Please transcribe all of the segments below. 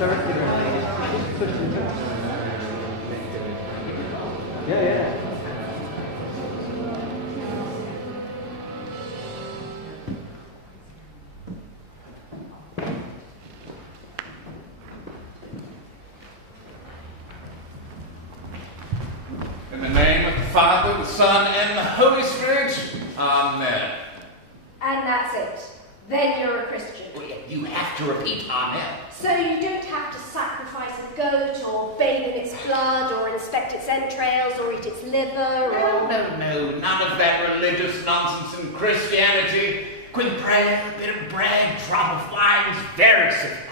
Yeah. In the name of the Father, the Son, and the Holy Spirit. Amen. And that's it. Then you're a Christian. Well, you have to repeat Amen. So you don't have to sacrifice a goat, or bathe in its blood, or inspect its entrails, or eat its liver, or... No. None of that religious nonsense in Christianity. Quick prayer, a bit of bread, drop of wine. It's very civilized.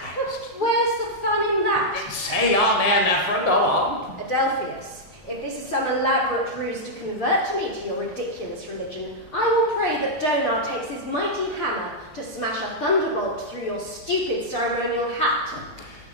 Where's the fun in that? Say Amen, Ephraim. Go on. Adelphius, if this is some elaborate ruse to convert me to your ridiculous religion, I will pray that Donar takes his mighty hammer to smash a thunderbolt through your stupid ceremonial hat.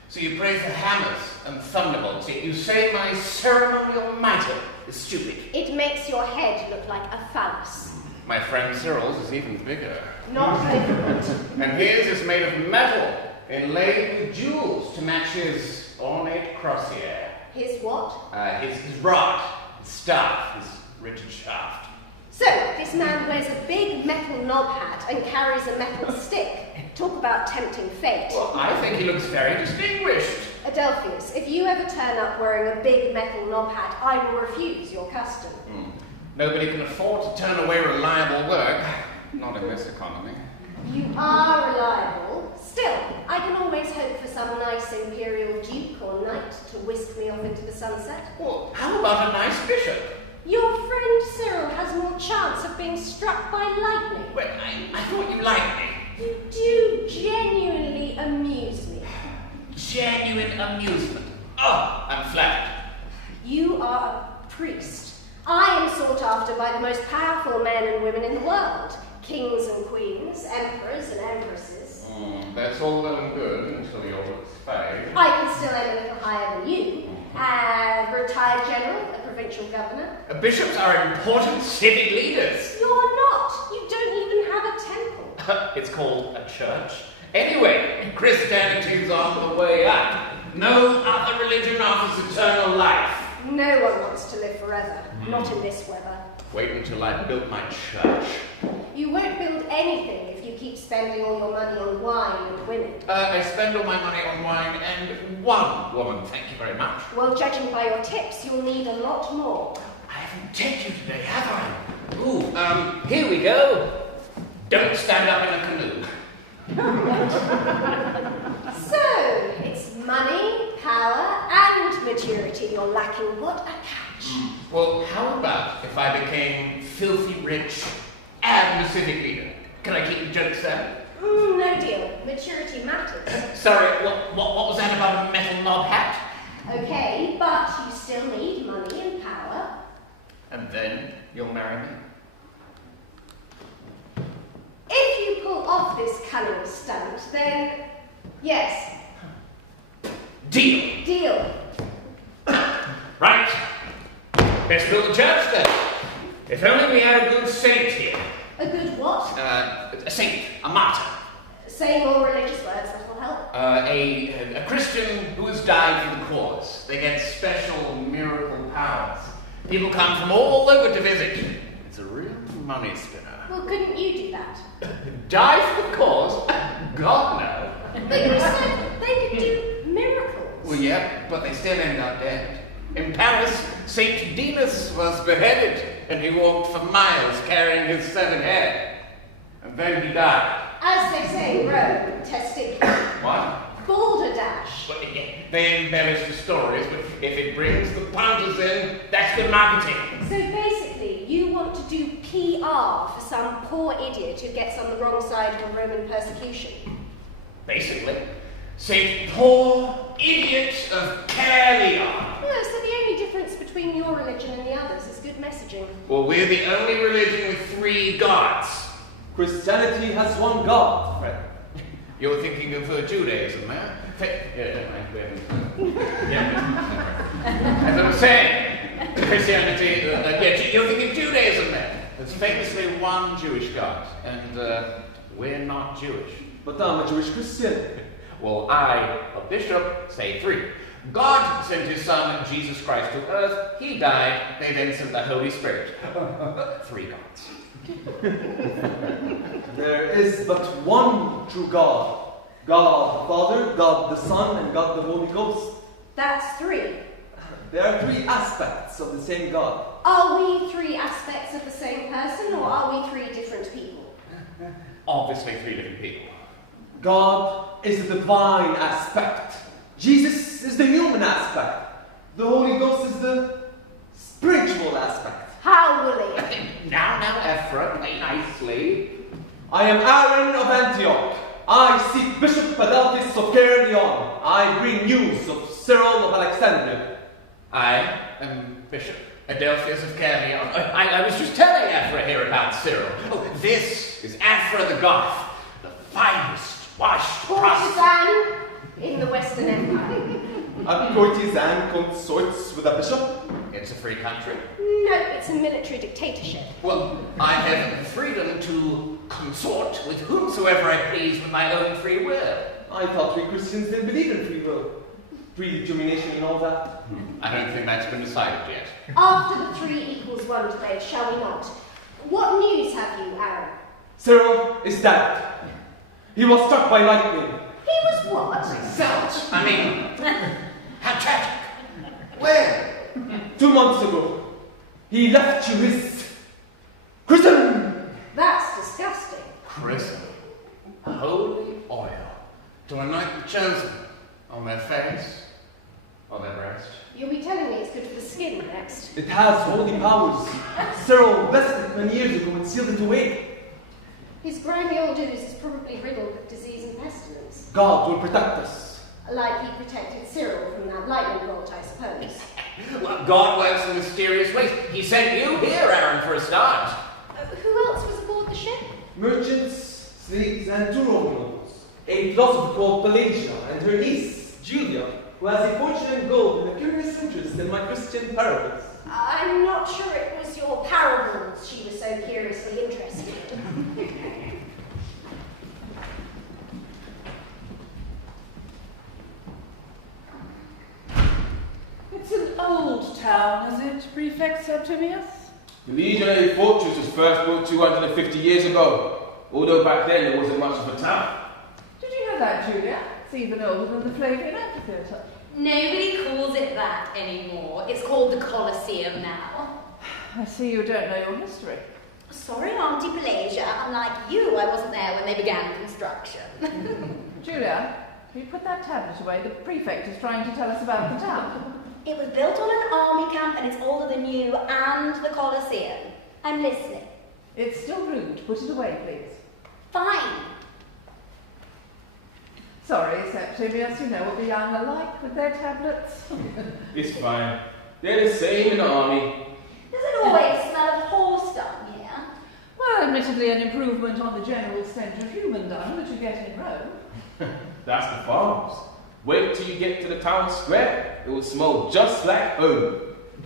So you pray for hammers and thunderbolts, yet you say my ceremonial matter is stupid. It makes your head look like a phallus. My friend Cyril's is even bigger. Not different. And his is made of metal, inlaid with jewels to match his ornate crosier. His what? His rod, his staff, his written shaft. So, this man wears a big metal knob hat and carries a metal stick. Talk about tempting fate. Well, I think he looks very distinguished. Adelphius, if you ever turn up wearing a big metal knob hat, I will refuse your custom. Nobody can afford to turn away reliable work. Not in this economy. You are reliable. Still, I can always hope for some nice imperial duke or knight to whisk me off into the sunset. Well, how about a nice bishop? Your friend Cyril has more chance of being struck by lightning. Well, I thought you liked me. You do genuinely amuse me. Genuine amusement. Oh, I'm flattered. You are a priest. I am sought after by the most powerful men and women in the world. Kings and queens, emperors and empresses. That's all well and good until you're spade. I can still aim a little higher than you. A retired general, a provincial governor. Bishops are important civic leaders. You're not. You don't even have a temple. It's called a church. Anyway, Christianity's on the way up. No other religion offers eternal life. No one wants to live forever. Not in this weather. Wait until I've built my church. You won't build anything if you keep spending all your money on wine and women. I spend all my money on wine and one woman, thank you very much. Well, judging by your tips, you'll need a lot more. I haven't tipped you today, have I? Ooh, here we go. Don't stand up in a canoe. So, it's money, power, and maturity you're lacking. What a catch. Well, how about if I became filthy rich and a civic leader? Can I keep the jokes there? No deal. Maturity matters. Sorry, what was that about a metal knob hat? Okay, but you still need money and power. And then you'll marry me? If you pull off this cunning stunt, then yes. Deal. Deal. Right. Let's build a church then. If only we had a good saint here. A good what? A saint, a martyr. Say more religious words, that'll help. A Christian who has died for the cause. They get special miracle powers. People come from all over to visit. It's a real money spinner. Well, couldn't you do that? Die for the cause? God, no. But you said they could do miracles. Well, yeah, but they still end up dead. In Paris, Saint Dinas was beheaded, and he walked for miles carrying his severed head. And then he died. As they say in Rome, testicular. What? Balderdash. Well, they embellish the stories, but if it brings the punters in, that's good marketing. So basically, you want to do PR for some poor idiot who gets on the wrong side of a Roman persecution. Basically. Saint Poor Idiot of Caerleon. Yeah, so the only difference between your religion and the others is good messaging. Well, we're the only religion with 3 gods. Christianity has one God. Right. You're thinking of Judaism, eh? As I was saying, Christianity, you're thinking of Judaism then. There's famously one Jewish God, and we're not Jewish. But I'm a Jewish Christian. Well, I, a bishop, say 3. God sent his Son, Jesus Christ, to earth. He died. They then sent the Holy Spirit. 3 gods. There is but one true God. God the Father, God the Son, and God the Holy Ghost. That's 3. There are 3 aspects of the same God. Are we 3 aspects of the same person, or are we 3 different people? Obviously 3 different people. God is the divine aspect. Jesus is the human aspect. The Holy Ghost is the spiritual aspect. How, Willie? Now, Ephra, play nicely. I am Aaron of Antioch. I seek Bishop Adelphus of Caer Leon. I bring news of Cyril of Alexandria. I am Bishop Adelphus of Caer Leon. I was just telling Ephra here about Cyril. Oh, this is Ephra the Goth, the finest washed courtesan in the Western Empire. A courtesan consorts with a bishop? It's a free country. No, it's a military dictatorship. Well, I have freedom to consort with whomsoever I please with my own free will. I thought we Christians didn't believe in free will. Predetermination and all that. I don't think that's been decided yet. After the 3 equals 1 debate, shall we not? What news have you, Aaron? Cyril is dead. He was struck by lightning. He was what? Zounds! I mean, how tragic. Where? 2 months ago, he left you his chrism. That's disgusting. Chrism. Holy oil. To anoint the chosen on their face or their breast. You'll be telling me it's good for the skin next. It has holy powers. Cyril blessed it many years ago and sealed it away. His grimy old ooze is probably riddled with disease and pestilence. God will protect us. Like he protected Cyril from that lightning bolt, I suppose. Well, God works in mysterious ways. He sent you here, Aaron, for a start. Who else was aboard the ship? Merchants, slaves, and 2 Roman nobles. A philosopher called Pelagia and her niece, Julia, who has a fortune in gold and a curious interest in my Christian parables. I'm not sure it was your parables she was so curiously interested in. It's an old town, is it, Prefect Septimius? The legionary fortress was first built 250 years ago, although back then there wasn't much of a town. Did you know that, Julia? It's even older than the Flavian Amphitheatre. Nobody calls it that anymore. It's called the Colosseum now. I see you don't know your history. Sorry, Auntie Pelagia. Unlike you, I wasn't there when they began construction. Julia, can you put that tablet away? The prefect is trying to tell us about the town. It was built on an army camp and it's older than you and the Colosseum. I'm listening. It's still rude. Put it away, please. Fine. Sorry, Septimius, you know what the young are like with their tablets. It's fine. They're the same in the army. Does it always smell of horse dung here? Well, admittedly an improvement on the general stench of human dung that you get in Rome. That's the farms. Wait till you get to the town square. It will smell just like home.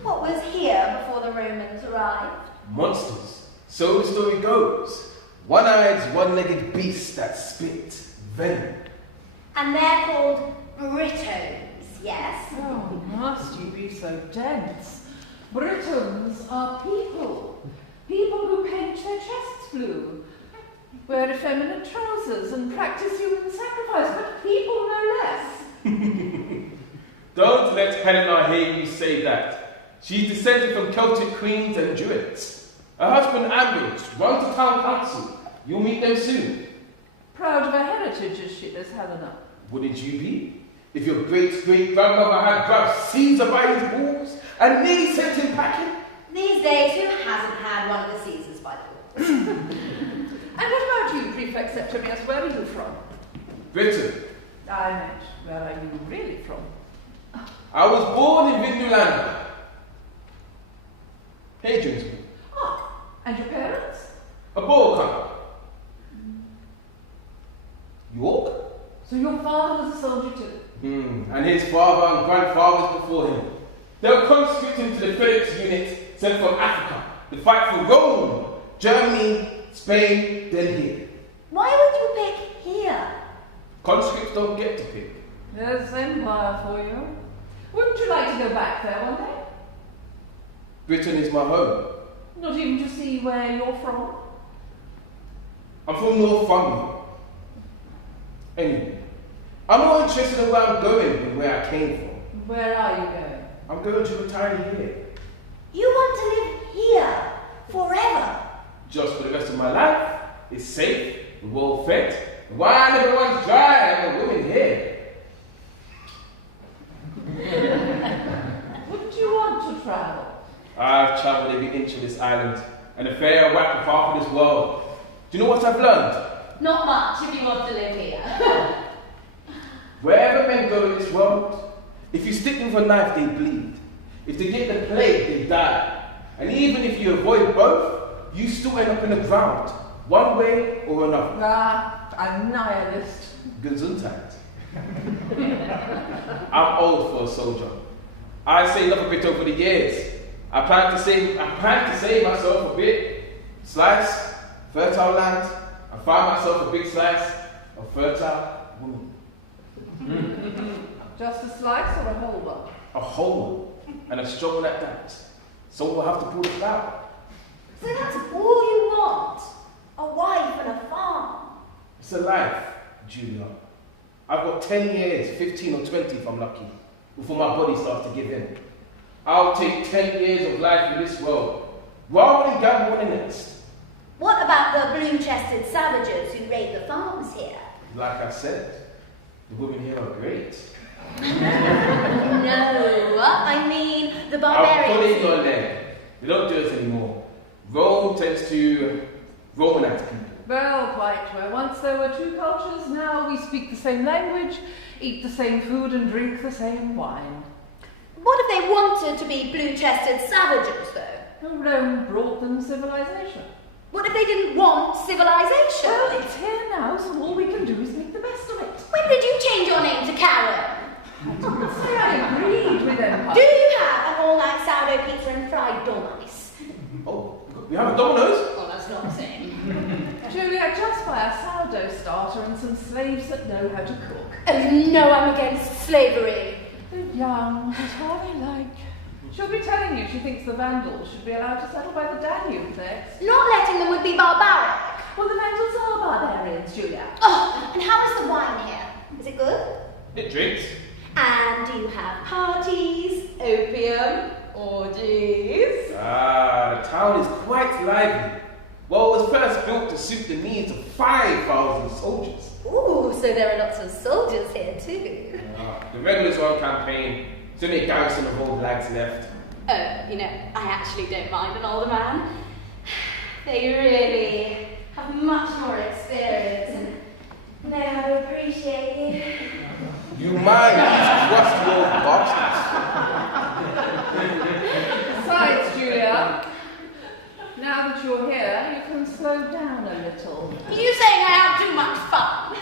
What was here before the Romans arrived? Monsters. So the story goes. One-eyed, one-legged beasts that spit venom. And they're called Britons, yes? Oh, must you be so dense? Britons are people. People who paint their chests blue, wear effeminate trousers and practice human sacrifice, but people no less. Don't let Helena hear you say that. She's descended from Celtic queens and druids. Her husband Ambrose runs the town council. You'll meet them soon. Proud of her heritage, is she, this Helena? Wouldn't you be? If your great-great-grandmother had grabbed Caesar by his balls and nearly sent him packing? These days, who hasn't had one of the Caesars by the balls? And what about you, Prefect Septimius? Where are you from? Britain. I meant, where are you really from? I was born in Vindulanda. Hadriansburg. Ah, and your parents? A Boer country. York? So your father was a soldier too? And his father and grandfathers before him. They were conscripted to the Felix unit sent from Africa to fight for Rome, Germany, Spain, then here. Why would you pick here? Conscripts don't get to pick. There's empire for you. Wouldn't you like to go back there one day? Britain is my home. Not even to see where you're from? I'm from Northumberland. Anyway, I'm more interested in where I'm going than where I came from. Where are you going? I'm going to retire here. You want to live here forever? Just for the rest of my life. It's safe, we're well fed. Wine everyone's dry and the women here. Wouldn't you want to travel? I've travelled every inch of this island and a fair whack of half of this world. Do you know what I've learned? Not much if you want to live here. Wherever men go in this world, if you stick them with a knife, they bleed. If they get the plague, they die. And even if you avoid both, you still end up in the ground, one way or another. A nihilist. Gesundheit. I'm old for a soldier. I saved up a bit over the years. I plan to save myself a bit. Slice, fertile land. I find myself a big slice of fertile woman. Just a slice or a whole one? A whole one, and a strong one at that. Someone will have to pull it out. So that's all you want? A wife and a farm? It's a life, Julia. I've got 10 years, 15 or 20 if I'm lucky, before my body starts to give in. I'll take 10 years of life in this world, rather than gamble on the next. What about the blue-chested savages who raid the farms here? Like I said, the women here are great. No, I mean the I'll put it barbarians. on there. They don't do it anymore. Rome tends to Romanize people. Well, quite. Where once there were two cultures, now we speak the same language, eat the same food and drink the same wine. What if they wanted to be blue-chested savages, though? Rome brought them civilization. What if they didn't want civilization? Well, it's here now, so all we can do is make the best of it. When did you change your name to Karen? I didn't say I agreed with empire. Do you have an all-night sourdough pizza and fried dormice? Oh, we have a Domino's? Oh, that's not the same. Julia, just buy a sourdough starter and some slaves that know how to cook. Oh, no, I'm against slavery. They're young, what are they like? She'll be telling you she thinks the Vandals should be allowed to settle by the Danube next. Not letting them would be barbaric. Well, the Vandals are barbarians, Julia. Oh, and how is the wine here? Is it good? It drinks. And do you have parties, opium, orgies? The town is quite lively. Well, it was first built to suit the needs of 5,000 soldiers. Ooh, so there are lots of soldiers here too. The regulars are on campaign. It's only a garrison of old lags left. Oh, I actually don't mind an older man. They really have much more experience and know how to appreciate you. You mind these crusty old bastards. Besides, Julia, now that you're here, you can slow down a little. Are you saying I have too much fun?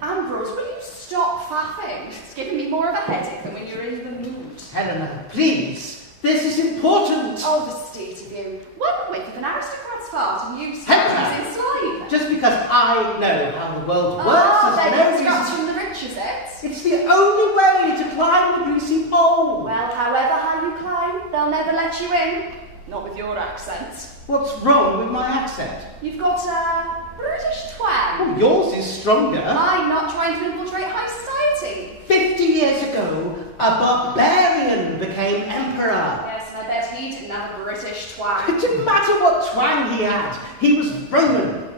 Ambrose, will you stop faffing? It's giving me more of a headache than when you're in the mood. Helena, please. This is important. Oh, the state of you. One whiff of an aristocrat's fart and you Helena! start in slime. Just because I know how the world works Ah, is then no it's reason. scratch from the rich, is it? It's the only way to climb the greasy pole. Well, however high you climb, they'll never let you in. Not with your accent. What's wrong with my accent? You've got a British twang. Well, yours is stronger. I'm not trying to infiltrate high society. 50 years ago, a barbarian became emperor. Yes, and I bet he didn't have a British twang. It didn't matter what twang he had. He was Roman.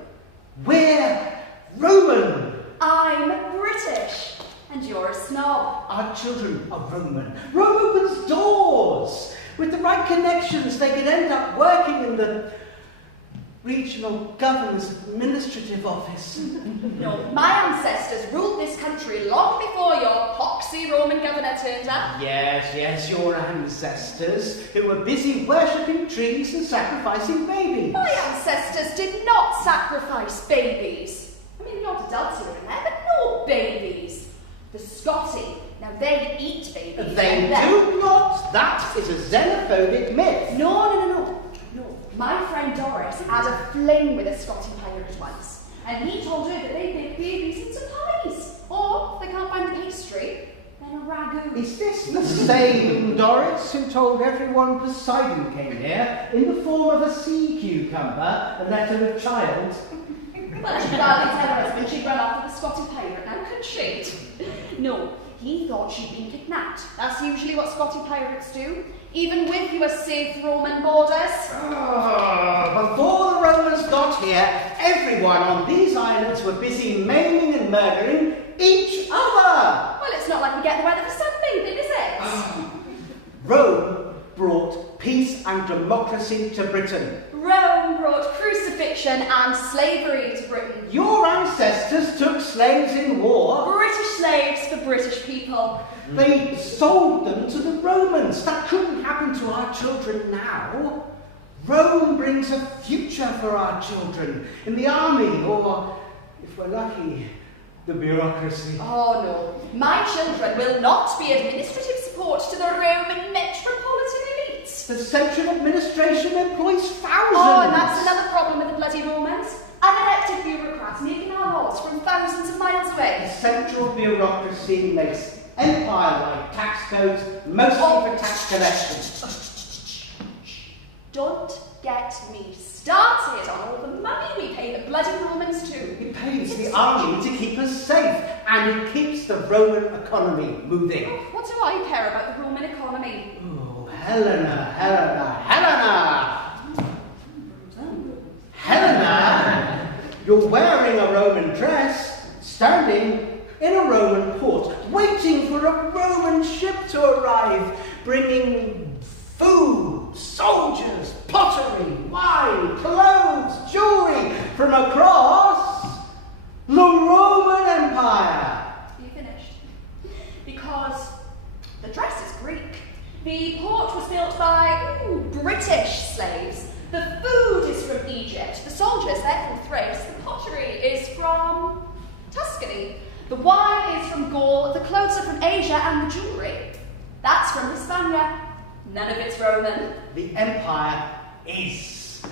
We're Roman. I'm British, and you're a snob. Our children are Roman. Rome opens doors. With the right connections, they could end up working in the regional governor's administrative office. No, my ancestors ruled this country long before your poxy Roman governor turned up. Yes, your ancestors, who were busy worshipping trees and sacrificing babies. My ancestors did not sacrifice babies. I mean, the odd adults who were in there, but no babies. The Scotty. Now and they eat babies. They do not. That is a xenophobic myth. No. My friend Doris had a fling with a Scotty pirate once, and he told her that they make babies into pies. Or, if they can't find the pastry, then a ragu. Is this the same Doris who told everyone Poseidon came here in the form of a sea cucumber and left her with child? Well, she'd hardly tell her husband she'd run off with a Scotty pirate now, could she? No, he thought she'd been kidnapped. That's usually what Scotty pirates do, even with US safe Roman borders. Before the Romans got here, everyone on these islands were busy maiming and murdering each other. Well, it's not like we get the weather for sunbathing, is it? Rome brought peace and democracy to Britain. Rome brought crucifixion and slavery to Britain. Your ancestors took slaves in war. British slaves for British people. They sold them to the Romans. That couldn't happen to our children now. Rome brings a future for our children in the army, or, if we're lucky, the bureaucracy. Oh no, my children will not be administrative support to the Roman metropolitan elites. The central administration employs thousands. Oh, and that's another problem with the bloody Romans. Unelected bureaucrats making our laws from thousands of miles The away. central bureaucracy makes empire-wide tax codes, mostly for tax collection. Don't get me started on all the money we pay the bloody Romans too. It pays the army to keep us safe, and it keeps the Roman economy moving. Oh, what do I care about the Roman economy? Oh, Helena! Helena, you're wearing a Roman dress, standing in a Roman port, waiting for a Roman ship to arrive, bringing food, soldiers, pottery, wine, clothes, jewelry from across the Roman Empire. You finished? Because the dress is Greek. The port was built by British slaves. The food is from Egypt. The soldiers, they're from Thrace. The pottery is from Tuscany. The wine is from Gaul. The clothes are from Asia. And the jewelry, that's from Hispania. None of it's Roman. The empire is.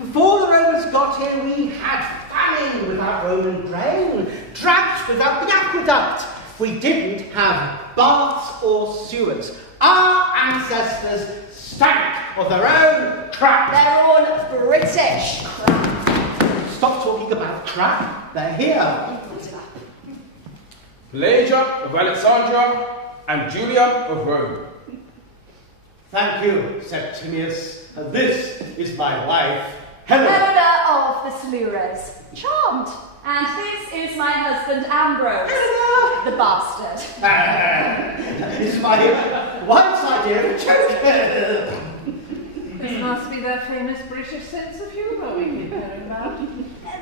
Before the Romans got here, we had famine without Roman grain, drought without the aqueduct. We didn't have baths or sewers. Our ancestors stank of their own crap. Their own British crap. Stop talking about crap. They're here. Pelagia of Alexandria and Julia of Rome. Thank you, Septimius. This is my wife, Helena. Helena of the Silures. Charmed. And this is my husband, Ambrose. Helena! The bastard. It's my wife's idea of a joke. This must be their famous British sense of humour we keep hearing about.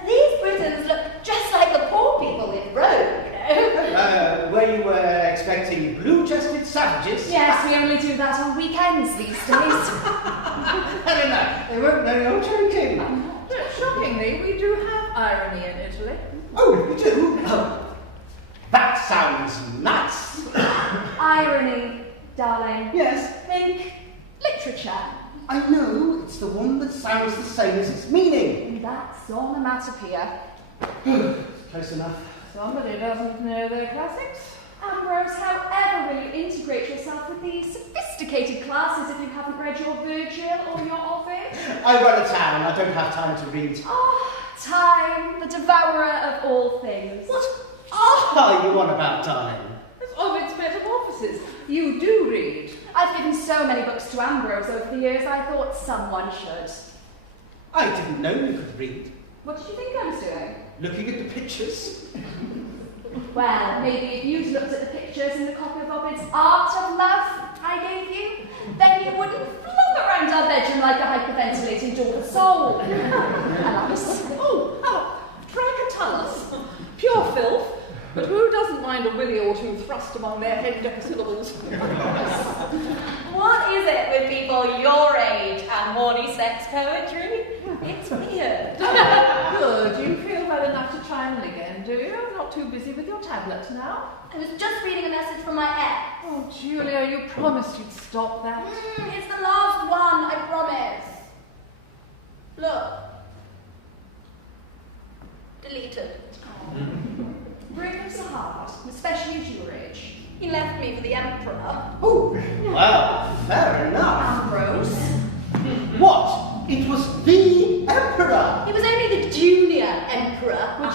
These Britons look just like the poor people in Rome, you know. Were you expecting blue-chested savages? Yes, we only do that on weekends these days. Helena, they won't know you're joking. Shockingly, we do have irony in Italy. Oh, you do? Oh, that sounds nice. Irony, darling. Yes, Think literature. I know. It's the one that sounds the same as its meaning. That's onomatopoeia. Close enough. Somebody doesn't know their classics. Ambrose, however will you integrate yourself with these sophisticated classes if you haven't read your Virgil or your Ovid? I run a town. I don't have time to read. Oh, time, the devourer of all things. What are you on about, darling? It's Ovid's Metamorphoses. You do read. I've given so many books to Ambrose over the years, I thought someone should. I didn't know you could read. What did you think I was doing? Looking at the pictures. Well, maybe if you'd looked at the pictures in the copy of Ovid's Art of Love I gave you, then you wouldn't flop around our bedroom like a hyperventilating dog of soul. Alas. Oh, Tricatulus. Pure filth. But who doesn't mind a willy or two thrust among their hexasyllables? What is it with people your age and horny sex poetry? It's weird. Good. You feel well enough to chime in again, do you? Not not too busy with your tablet now? I was just reading a message from my ex. Oh, Julia, you promised you'd stop that. It's the last one, I promise. Look. Deleted. Breakups are hard, especially at your age. He left me for the Emperor. Oh, well, fair enough. Ambrose. What? It was the Emperor! He was only the junior Emperor. Would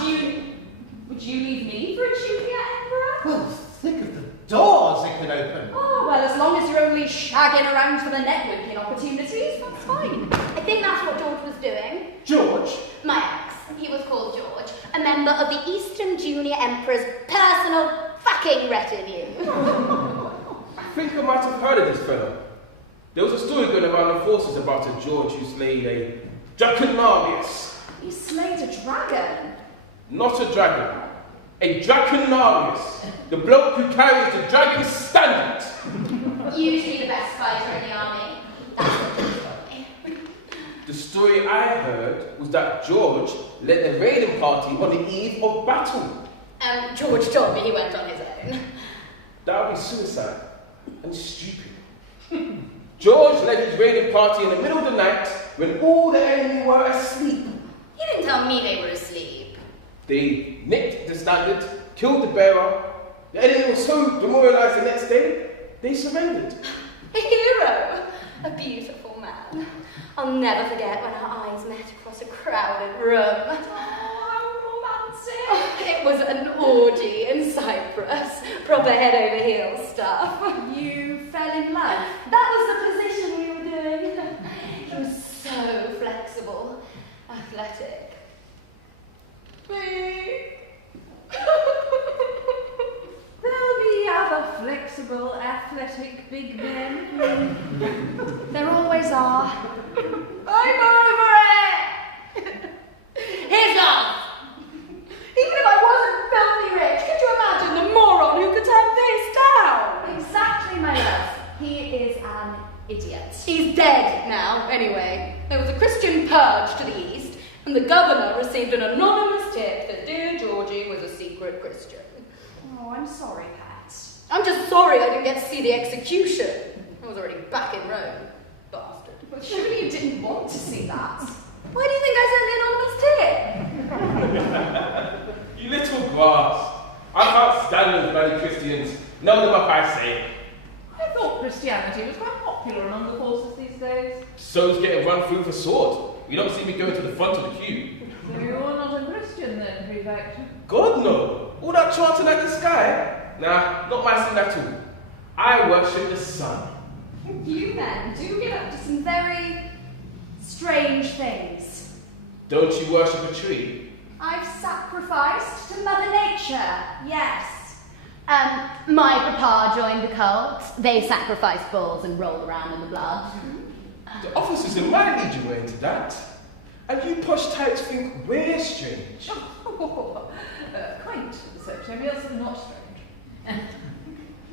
you leave me for a junior emperor? Well, think of the doors it could open. Oh, well, as long as you're only shagging around for the networking opportunities, that's fine. I think that's what George was doing. George? My ex. He was called George. A member of the Eastern Junior Emperor's personal fucking retinue. I think I might have heard of this fellow. There was a story going around the forces about a George who slayed a Draconarius. You slayed a dragon. Not a dragon. A Draconarius. The bloke who carries the dragon's standard. Usually the best fighter in the army. That's what George told me. The story I heard was that George led the raiding party on the eve of battle. George told me he went on his own. That would be suicide and stupid. George led his raiding party in the middle of the night when all the enemy were asleep. He didn't tell me they were asleep. They nicked the standard, killed the bearer. The enemy was so demoralized the next day, they surrendered. A hero. A beautiful man. I'll never forget when our eyes met across a crowded room. Oh, how romantic. It was an orgy in Cyprus. Proper head over heels stuff. You fell in love. That was the position we were doing. He was so flexible, athletic. There'll be other flexible, athletic big men. There always are. I'm over it! Here's off! Even if I wasn't filthy rich, could you imagine the moron who could turn this down? Exactly, my love. He is an idiot. He's dead now, anyway. There was a Christian purge to the east, and the governor received an anonymous tip that dear Georgie was a secret Christian. Oh, I'm sorry, Pat. I'm just sorry I didn't get to see the execution. I was already back in Rome. Bastard. But surely you didn't want to see that. Why do you think I sent the anonymous tip? You little grass. I can't stand those bloody Christians. Know them up, I say. I thought Christianity was quite popular among the forces these days. So's getting run through for sword. You don't see me going to the front of the queue. So you're not a Christian then, Prefect? God no. All that chanting at the sky? Nah, not my sin at all. I worship the sun. You men do get up to some very strange things. Don't you worship a tree? I've sacrificed to Mother Nature, yes. My papa joined the cult. They sacrificed bulls and rolled around in the blood. The officers in my legion were into that. And you posh types think we're strange. Quaint, Septimius, not strange.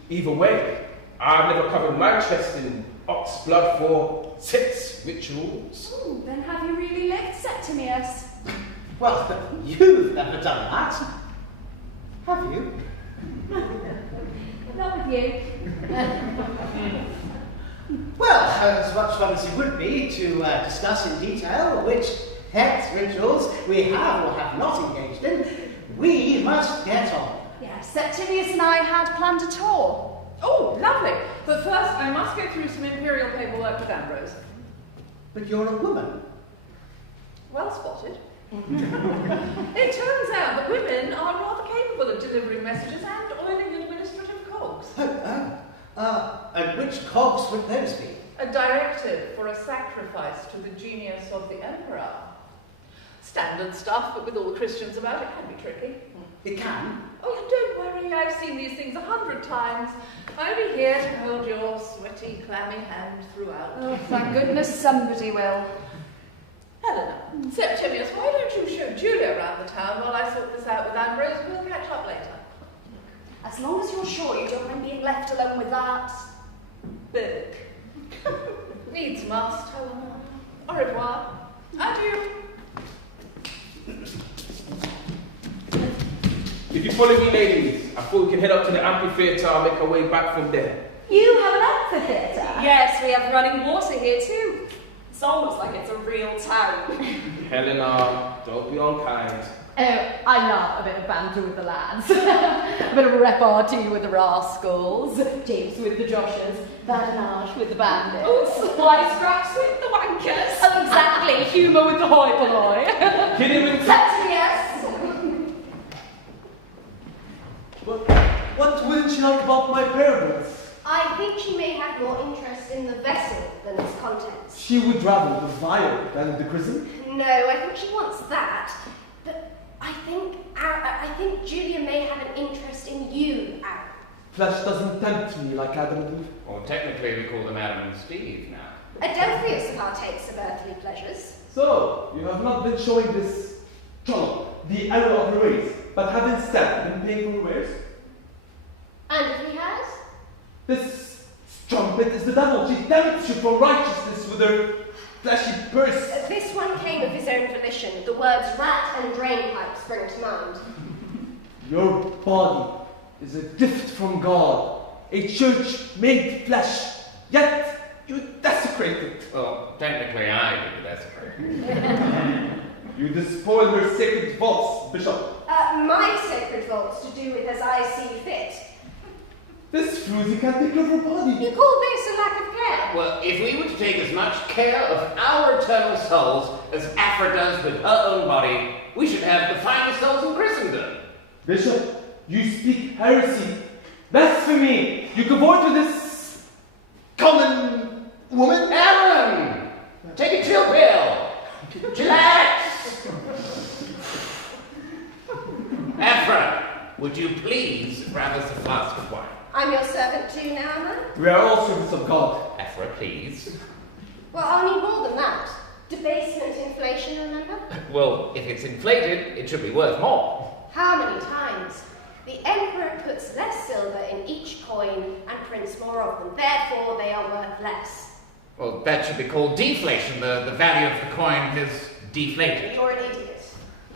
Either way, I've never covered my chest in ox blood for sex rituals. Ooh, then have you really lived, Septimius? Well, you've never done that. Have you? Not with you. Well, as much fun as it would be to discuss in detail which sex rituals we have or have not engaged in, we must get on. Yes, Septimius and I had planned a tour. Oh, lovely. But first, I must go through some imperial paperwork with Ambrose. But you're a woman. Well spotted. It turns out that women are rather capable of delivering messages and oiling administrative cogs. And which cogs would those be? A directive for a sacrifice to the genius of the Emperor. Standard stuff, but with all the Christians about it can be tricky. It can. Oh, don't worry, I've seen these things 100 times. I'll be here to hold your sweaty, clammy hand throughout. Oh, thank goodness somebody will. Helena, Septimius, why don't you show Julia around the town while I sort this out with Ambrose? We'll catch up later. As long as you're sure you don't mind being left alone with that. Book. Needs must, Helena. Au revoir. Adieu. If you follow me, ladies, I thought we can head up to the amphitheatre and make our way back from there. You have an amphitheatre? Yes, we have running water here too. It's almost like it's a real town. Helena, don't be unkind. Oh, I love a bit of banter with the lads. A bit of repartee with the rascals, tips with the Joshes, badinage with the bandits. Oh, wisecracks with the wankers. Oh, exactly, humour with the hoi polloi. Kidding with Yes. What wouldn't you like about my parables? I think she may have more interest in the vessel than its contents. She would rather the vial than the chrism. No, I think she wants that. But I think Julia may have an interest in you, Aaron. Flesh doesn't tempt me like Adam and Eve. Well, technically we call them Adam and Steve now. Adelphius partakes of earthly pleasures. So, you have not been showing this trollop the error of your ways, but have instead been paying for wares? And if he has? This strumpet is the devil. She tempts you from righteousness with her fleshy purse. This one came of his own volition. The words rat and drain pipe spring to mind. Your body is a gift from God, a church made flesh, yet you desecrate it. Well, technically I did the desecrating. You despoil her sacred vaults, Bishop. My sacred vaults to do with as I see fit. This floozy can't take care of her body. You call this a lack of care? Well, if we were to take as much care of our eternal souls as Aphra does with her own body, we should have the finest souls in Christendom. Bishop, you speak heresy. Blasphemy! You cavort to this common woman? Aaron! Take a chill pill! Chillax! Aphra, would you please grab us a flask of wine? I'm your servant too now, am I? We are all servants of God. Aphra, please. Well, I'll need more than that. Debasement inflation, remember? Well, if it's inflated, it should be worth more. How many times? The emperor puts less silver in each coin and prints more of them. Therefore, they are worth less. Well, that should be called deflation. The value of the coin is deflated. You're an idiot.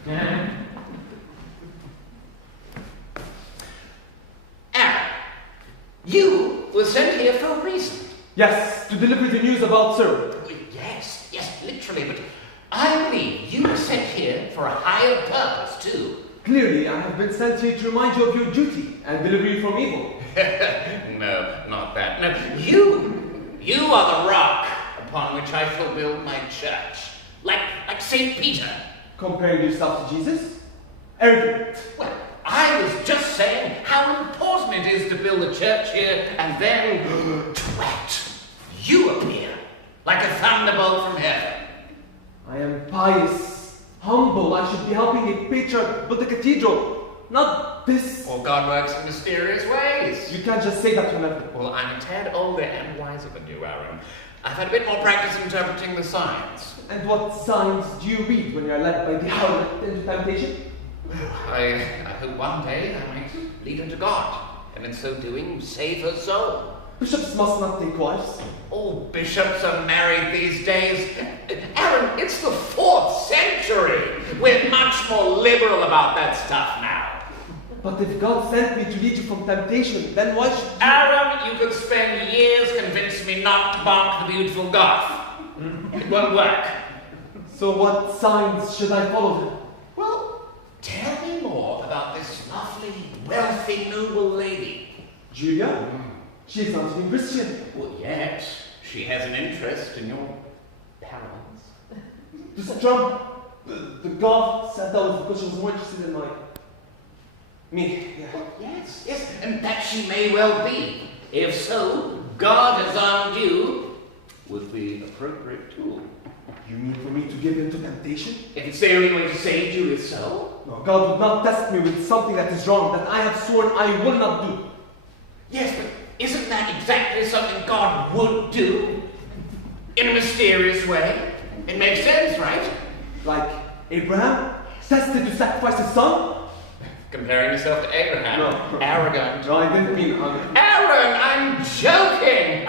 Aaron, you were sent here for a reason. Yes, to deliver the news about Sir. Yes, literally, but I believe you were sent here for a higher purpose, too. Clearly, I have been sent here to remind you of your duty and deliver you from evil. No, not that. No, you are the rock upon which I shall build my church. Like St. Peter. Comparing yourself to Jesus? Arrogant. Well, I was just saying how important it is to build a church here, and then, twat, you appear like a thunderbolt from heaven. I am pious, humble. I should be helping a patriarch build a cathedral, not this. Well, God works in mysterious ways. You can't just say that whenever. Well, I'm a tad older and wiser than you, Aaron. I've had a bit more practice interpreting the signs. And what signs do you read when you are led by the harlot into temptation? I hope one day I might lead her to God, and in so doing, save her soul. Bishops must not take wives. All bishops are married these days. Aaron, it's the 4th century. We're much more liberal about that stuff now. But if God sent me to lead you from temptation, then why should you... Aaron, you could spend years convincing me not to bonk the beautiful Goth. It won't work. So what signs should I follow then? Well, tell me more about this lovely, wealthy, noble lady. Julia? She is not even Christian. Well, yet, she has an interest in your parents. This Trump, the God said that was because she was more interested in me. Yeah. Well, yes, and that she may well be. If so, God has armed you with the appropriate tool. You mean for me to give in to temptation? If it's the only way to save Julia's soul. No, God would not test me with something that is wrong, that I have sworn I will not do. Yes, but isn't that exactly something God would do? In a mysterious way? It makes sense, right? Like Abraham, tested to sacrifice his son? Comparing yourself to Abraham. No. Arrogant. No, I didn't mean Aaron, I'm joking!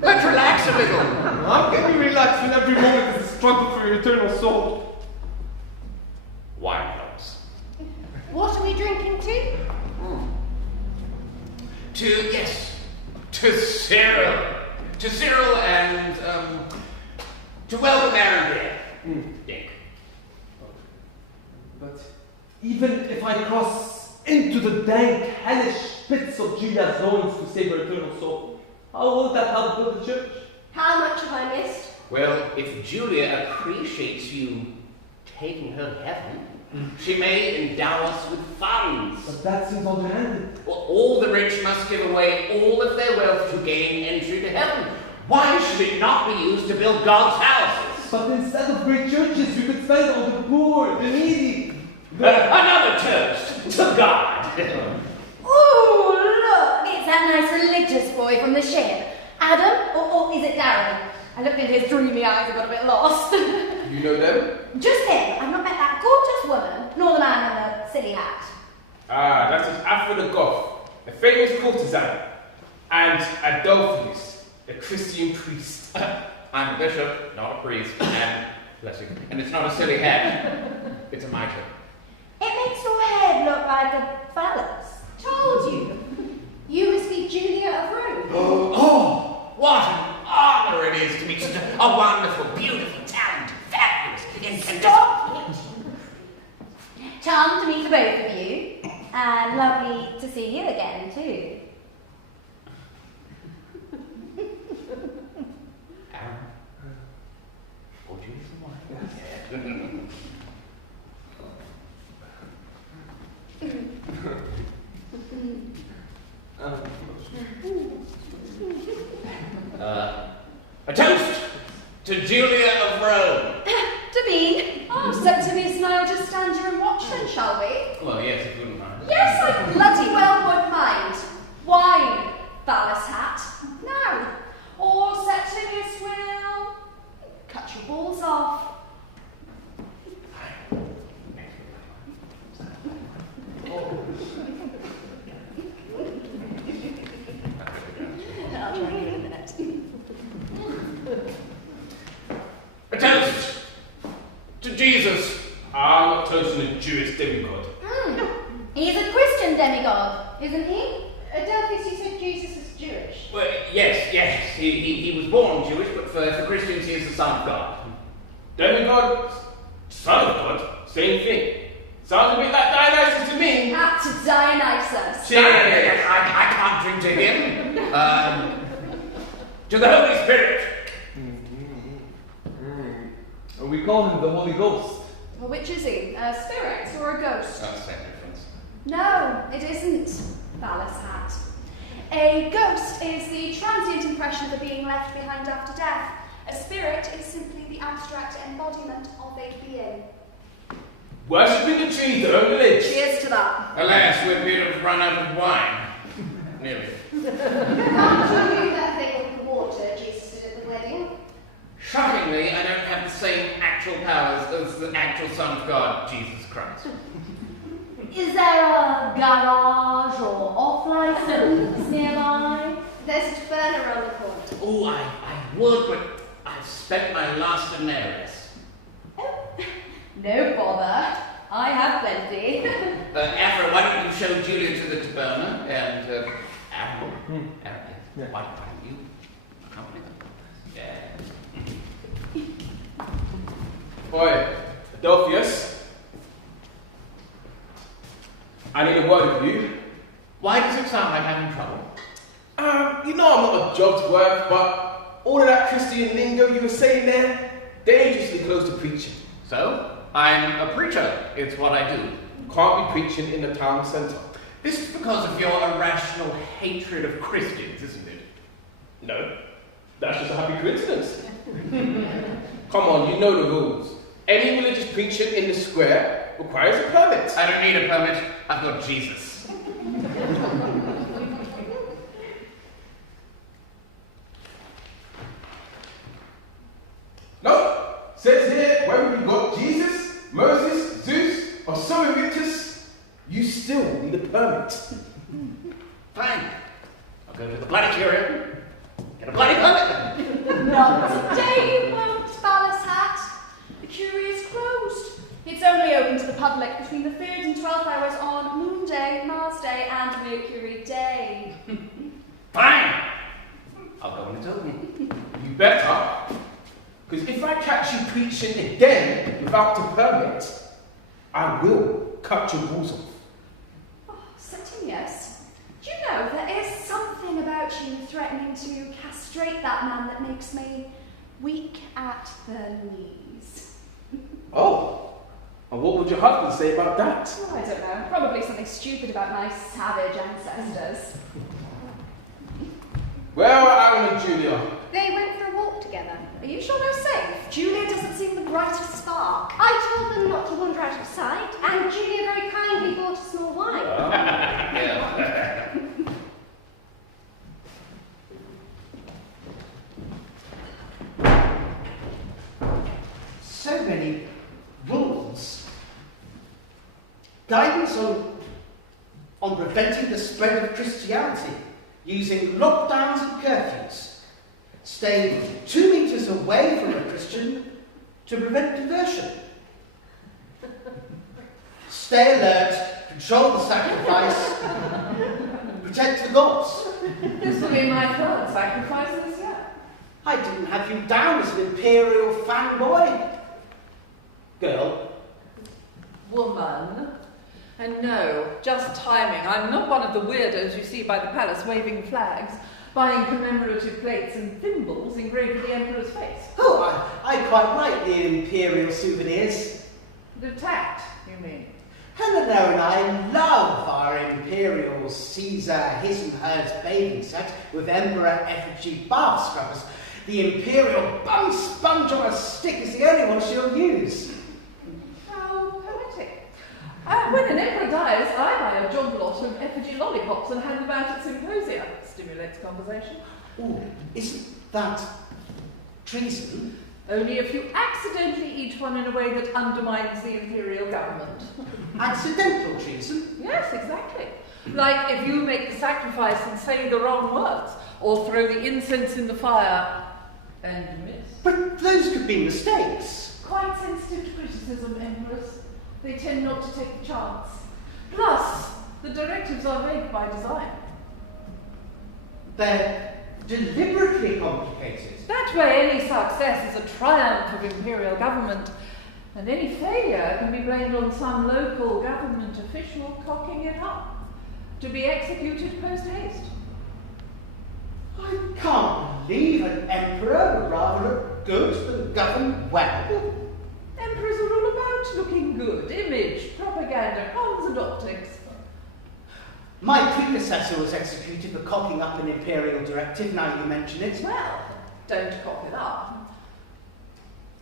Let's relax a little. How can you relax when every moment is a struggle for your eternal soul? Wine helps. What are we drinking to? To Cyril. To Cyril and, to welcome Aaron here. Dick. But even if I cross into the dank, hellish pits of Julia's loins to save her eternal soul, how will that help build the church? How much have I missed? Well, if Julia appreciates you taking her to heaven, she may endow us with funds. But that seems underhanded. Well, all the rich must give away all of their wealth to gain entry to heaven. Why should it not be used to build God's houses? But instead of great churches, we could spend on the poor, the needy. Another toast to God. Ooh, look, it's that nice religious boy from the ship. Adam, or is it Darren? I looked into his dreamy eyes and got a bit lost. You know them? Just him. I've not met that gorgeous woman, nor the man in the silly hat. Ah, that is Afra the Goth, a famous courtesan, and Adolphus, a Christian priest. I'm a bishop, not a priest, and bless you. And it's not a silly hat. It's a mitre. It makes your head look like a phallus. Told you. You must be Julia of Rome. Oh, what an honor it is to meet such a wonderful, beautiful, talented, fabulous, incandescent. Stop it! Charmed to meet the both of you, and lovely to see you again, too. Aaron, would you some wine? A toast to Julia of Rome. To me? Oh, Septimus and I will just stand here and watch then, shall we? Well, yes, if you wouldn't mind. Yes, I bloody well would mind. Wine, phallus hat, now. Or Septimus will cut your balls off. I'll try and do it in a minute. A toast to Jesus. I'm not toasting a Jewish demigod. He's a Christian demigod, isn't he? Adelphus, you said Jesus is Jewish. Well, yes. He was born Jewish, but for Christians, he is the Son of God. Demigod, son of God, same thing. Sounds a bit like Dionysus to me. To Dionysus. Cheers! I can't drink to him. To the Holy Spirit. We call him the Holy Ghost. Well, which is he? A spirit or a ghost? That's the same difference. No, it isn't. Phallus hat. A ghost is the transient impression of a being left behind after death. A spirit is simply the abstract embodiment of a being. Worshipping the trees that own the village. Cheers to that. Alas, we appear to have run out of wine. Nearly. Can't you do that thing with the water Jesus did at the wedding? Shockingly, I don't have the same actual powers as the actual Son of God, Jesus Christ. Is there a garage or off-license nearby? There's a taverna around the corner. Oh, I would, but I've spent my last denarius. No bother. I have plenty. Afra, why don't you show Julia to the taberna, and, Aaron, why don't you accompany them? Yeah. Oi, Adolphus. I need a word with you. Why does it sound like I'm in trouble? You know I'm not a job's worth, but all of that Christian lingo you were saying there, dangerously close to preaching. So, I'm a preacher. It's what I do. Can't be preaching in the town centre. This is because of your irrational hatred of Christians, isn't it? No, that's just a happy coincidence. Come on, you know the rules. Any religious preaching in the square requires a permit. I don't need a permit. I've got Jesus. No, says here whether we got Jesus, Moses, Zeus, or Sovitus, you still need a permit. Fine. I'll go to the planetarium. Get a bloody permit. Not today, you won't, phallus hat. The curie is closed. It's only open to the public between the 3rd and 12th hours on Moon Day, Mars Day, and Mercury Day. Fine! I'll go on its own. You better, because if I catch you preaching again without a permit, I will cut your balls off. Oh, Septimius, do you know there is something about you threatening to castrate that man that makes me weak at the knees? Oh, and what would your husband say about that? Oh, I don't know. Probably something stupid about my savage ancestors. Where are Aaron and Julia? They went for a walk together. Are you sure they're safe? Julia doesn't seem the brightest spark. I told them not to wander out of sight, and Julia very kindly bought a small wine. Yeah. So many rules. Guidance on preventing the spread of Christianity, using lockdowns and curfews, staying 2 meters away from a Christian to prevent diversion. Stay alert, control the sacrifice, protect the gods. This will be my 3rd sacrifice this year. I didn't have you down as an imperial fanboy. Girl. Woman. And no, just timing. I'm not one of the weirdos you see by the palace waving flags, buying commemorative plates and thimbles engraved with the Emperor's face. Oh, I quite like the imperial souvenirs. The tact, you mean? Helena and I love our imperial Caesar his and hers bathing set with Emperor effigy bath scrubbers. The imperial bum sponge on a stick is the only one she'll use. How poetic. When an emperor dies, I buy a job lot of effigy lollipops and hand them out at symposia. Stimulates conversation. Oh, isn't that treason? Only if you accidentally eat one in a way that undermines the imperial government. Accidental treason? Yes, exactly. Like if you make the sacrifice and say the wrong words, or throw the incense in the fire and miss. But those could be mistakes. Quite sensitive to criticism, Empress. They tend not to take the chance. Plus, the directives are vague by design. They're deliberately complicated. That way, any success is a triumph of imperial government, and any failure can be blamed on some local government official cocking it up, to be executed post-haste. I can't believe an emperor would rather look good than govern well. Emperors are all about looking good, image, propaganda, comms and optics. My predecessor was executed for cocking up an imperial directive, now you mention it. Well, don't cock it up.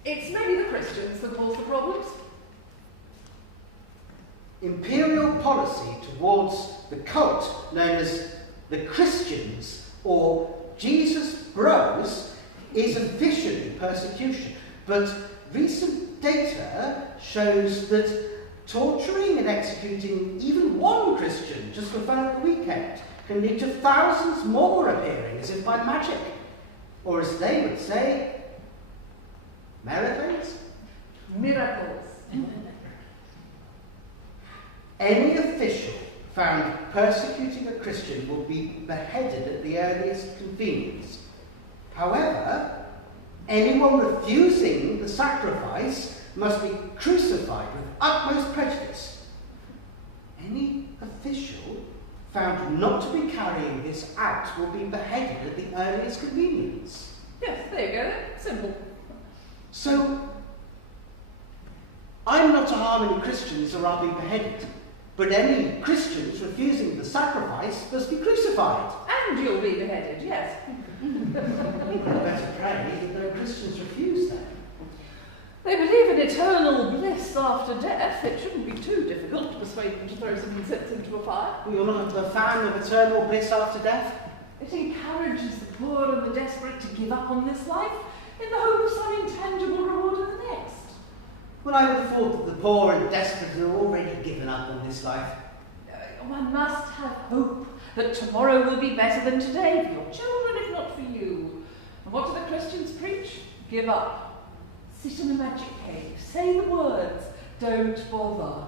It's maybe the Christians that cause the problems. Imperial policy towards the cult known as the Christians or Jesus Bros is officially persecution, but recent data shows that torturing and executing even one Christian just for fun of the weekend can lead to thousands more appearing as if by magic, or as they would say, miracles. Miracles. Any official found persecuting a Christian will be beheaded at the earliest convenience. However, anyone refusing the sacrifice must be crucified with utmost prejudice. Any official found not to be carrying this out will be beheaded at the earliest convenience. Yes, there you go. Simple. So, I'm not to harm any Christians or I'll be beheaded. But any Christians refusing the sacrifice must be crucified. And you'll be beheaded, yes. I'd better pray that no Christians refuse that. They believe in eternal bliss after death. It shouldn't be too difficult to persuade them to throw some incense into a fire. Well, you're not a fan of eternal bliss after death? It encourages the poor and the desperate to give up on this life in the hope of some intangible reward in the next. Well, I would have thought that the poor and desperate are already given up on this life. One must have hope that tomorrow will be better than today for your children, if not for you. And what do the Christians preach? Give up. Sit in a magic cave, say the words, Don't bother.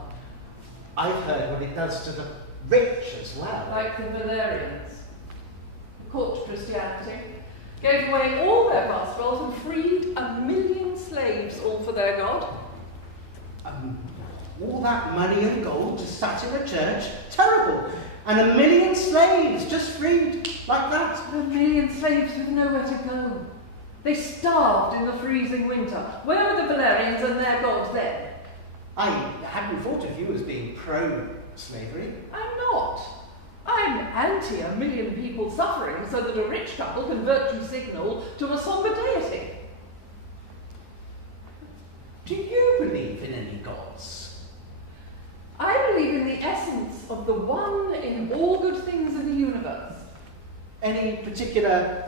I've heard what it does to the rich as well. Like the Valerians. The court Christianity. Gave away all their vast wealth and freed 1 million slaves, all for their God. All that money and gold just sat in a church? Terrible. And 1 million slaves just freed like that. 1 million slaves with nowhere to go. They starved in the freezing winter. Where were the Valerians and their God then? I hadn't thought of you as being pro-slavery. I'm not. I'm anti 1 million people suffering so that a rich couple can virtue signal to a somber deity. Do you believe in any gods? I believe in the essence of the one in all good things in the universe. Any particular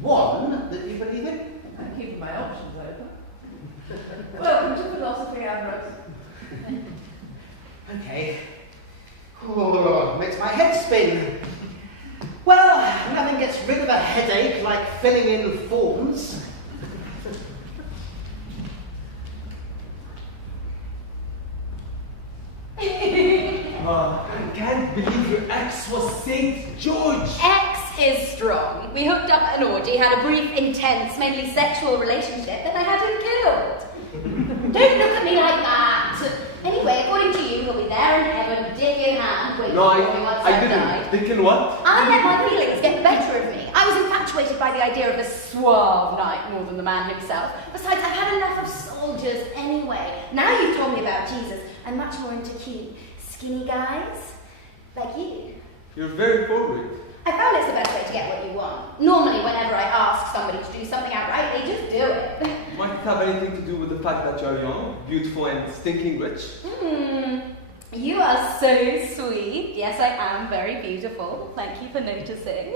one that you believe in? I'm keeping my options open. Welcome to Philosophy, Ambrose. Okay. Oh, makes my head spin. Well, nothing gets rid of a headache like filling in forms. I can't believe your ex was St. George. X is strong. We hooked up at an orgy, had a brief, intense, mainly sexual relationship, then I had him killed. Don't look at me like that. Anyway, according to you, he'll be there in heaven, dick in hand, waiting No, for me once I I've didn't. died. Dick in what? I let my feelings get the better of me. I was infatuated by the idea of a suave knight more than the man himself. Besides, I've had enough of soldiers anyway. Now you've told me about Jesus, I'm much more into cute, skinny guys like you. You're very forward. I found it's the best way to get what you want. Normally, whenever I ask somebody to do something outright, they just do it. Might it have anything to do with the fact that you're young, beautiful, and stinking rich? You are so sweet. Yes, I am very beautiful. Thank you for noticing.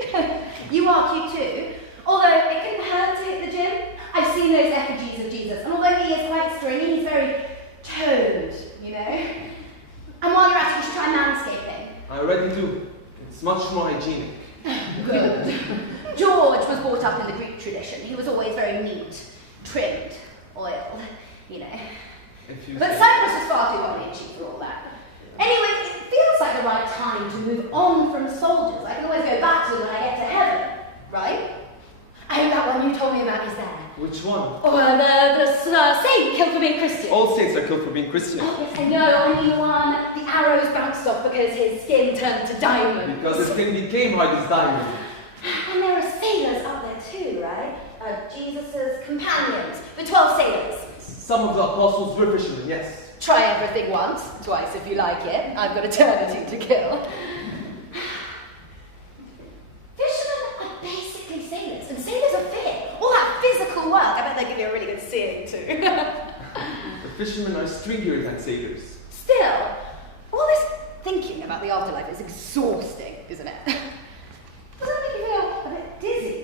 You are cute too. Although it couldn't hurt to hit the gym. I've seen those effigies of Jesus, and although he is quite stringy, he's very toned, you know. And while you're at it, you should try manscaping. I already do. It's much more hygienic. Good. George was brought up in the Greek tradition. He was always very neat, trimmed, oiled, you know. But Cyprus was far too onion-cheek for all that. Anyway, it feels like the right time to move on from soldiers. I can always go back to them when I get to heaven, right? I hope that one you told me about is there. Which one? Or the saint killed for being Christian. All saints are killed for being Christian. Oh, yes, I know. I mean the one the arrows bounced off because his skin turned to diamond. Because his skin became hard as diamond. And there are sailors up there too, right? Jesus' companions, the 12 sailors. Some of the apostles were fishermen, yes. Try everything once, twice if you like it. I've got eternity to kill. Fishermen are basically sailors, and sailors are fit. All that physical work, I bet they give you a really good seeing too. The fishermen are stringier than sailors. Still, all this thinking about the afterlife is exhausting, isn't it? Doesn't it make you feel a bit dizzy?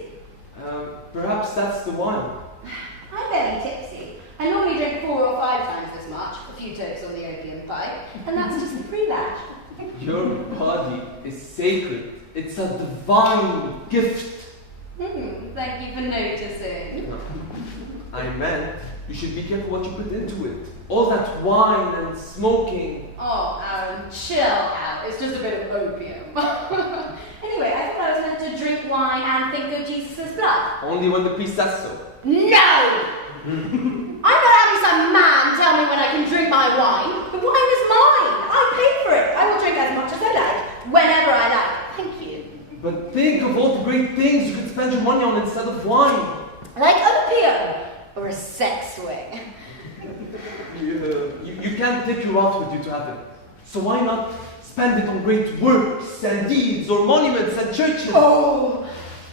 Perhaps that's the one. I'm fairly tipsy. I normally drink 4 or 5 times as much, a few tokes on the opium pipe, and that's just the pre-batch. Your body is sacred. It's a divine gift. Thank you for noticing. I meant you should be careful what you put into it. All that wine and smoking. Oh, Aaron, chill out. It's just a bit of opium. Anyway, I thought I was meant to drink wine and think of Jesus' blood. Only when the priest says so. No! I'm not having some man tell me when I can drink my wine. The wine is mine. I paid for it. I will drink as much as I like, whenever I like. Thank you. But think of all the great things you could spend your money on instead of wine. Like opium or a sex swing. You can't take your wealth with you to heaven. So why not spend it on great works and deeds or monuments and churches? Oh,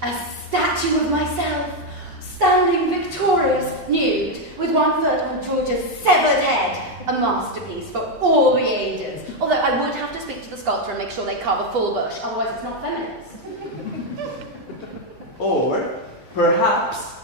a statue of myself, standing victorious, nude, with one foot on George's severed head. A masterpiece for all the ages. Although I would have to speak to the sculptor and make sure they carve a full bush, otherwise it's not feminist. Or perhaps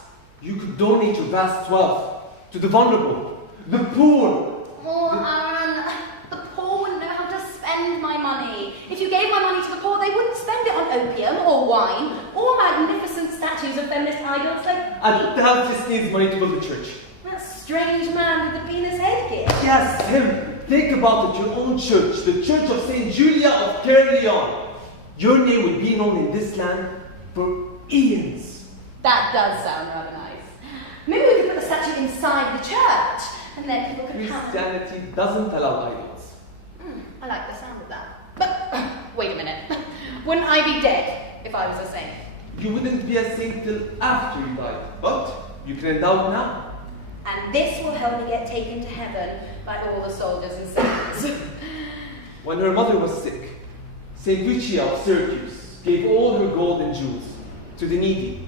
you could donate your vast wealth to the vulnerable, the poor. Oh, Aaron, the poor wouldn't know how to spend my money. If you gave my money to the poor, they wouldn't spend it on opium or wine or magnificent statues of feminist idols like I doubt this needs money to build a church. That's strange man with the penis headgear. Yes, him. Think about it, your own church, the Church of St. Julia of Caerleon. Your name would be known in this land for eons. That does sound rather nice. Maybe we could put the statue inside the church, and then people could come. Christianity doesn't allow idols. I like the sound of that. But wait a minute. Wouldn't I be dead if I was a saint? You wouldn't be a saint till after you died, but you can endow it now. And this will help me get taken to heaven like all the soldiers and saints. When her mother was sick, St. Lucia of Syracuse gave all her gold and jewels to the needy,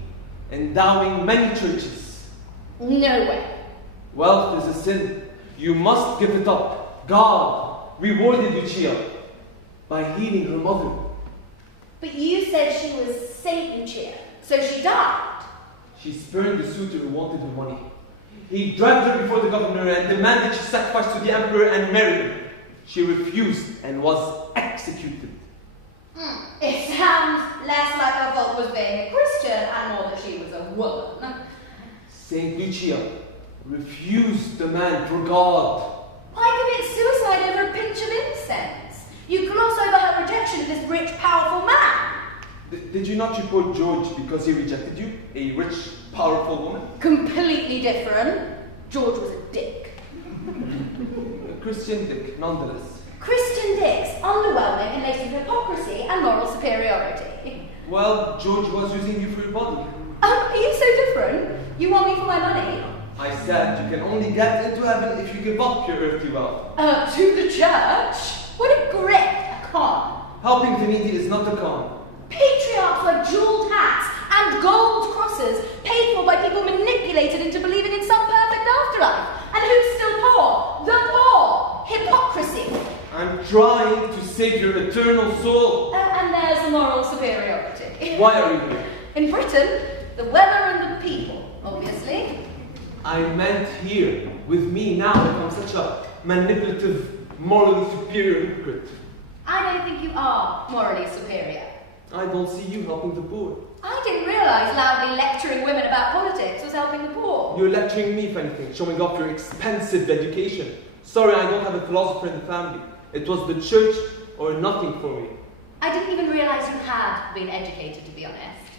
endowing many churches. No way. Wealth is a sin. You must give it up. God rewarded Lucia by healing her mother. But you said she was Saint Lucia, so she died. She spurned the suitor who wanted her money. He dragged her before the governor and demanded she sacrifice to the emperor and marry him. She refused and was executed. It sounds less like her fault was being a Christian and more that she was a woman. Saint Lucia refused the man for God. Why commit suicide over a pinch of incense? You gloss over her rejection of this rich, powerful man. Did you not report George because he rejected you? A rich, powerful woman? Completely different. George was a dick. A Christian dick, nonetheless. Christian dicks, underwhelming and laced with hypocrisy and moral superiority. Well, George was using you for your body. Are you so different? You want me for my money? I said you can only get into heaven if you give up your earthly wealth. To the church? What a grip, a con. Helping the needy is not a con. Patriarchs wear jeweled hats and gold crosses paid for by people manipulated into believing in some perfect afterlife. And who's still poor? The poor. Hypocrisy. I'm trying to save your eternal soul. And there's the moral superiority. Why are you here? In Britain, the weather and the people, obviously. I meant here, with me now, if I'm such a manipulative, morally superior hypocrite. I don't think you are morally superior. I don't see you helping the poor. I didn't realise loudly lecturing women about politics was helping the poor. You're lecturing me, if anything, showing off your expensive education. Sorry, I don't have a philosopher in the family. It was the church or nothing for me. I didn't even realise you had been educated, to be honest.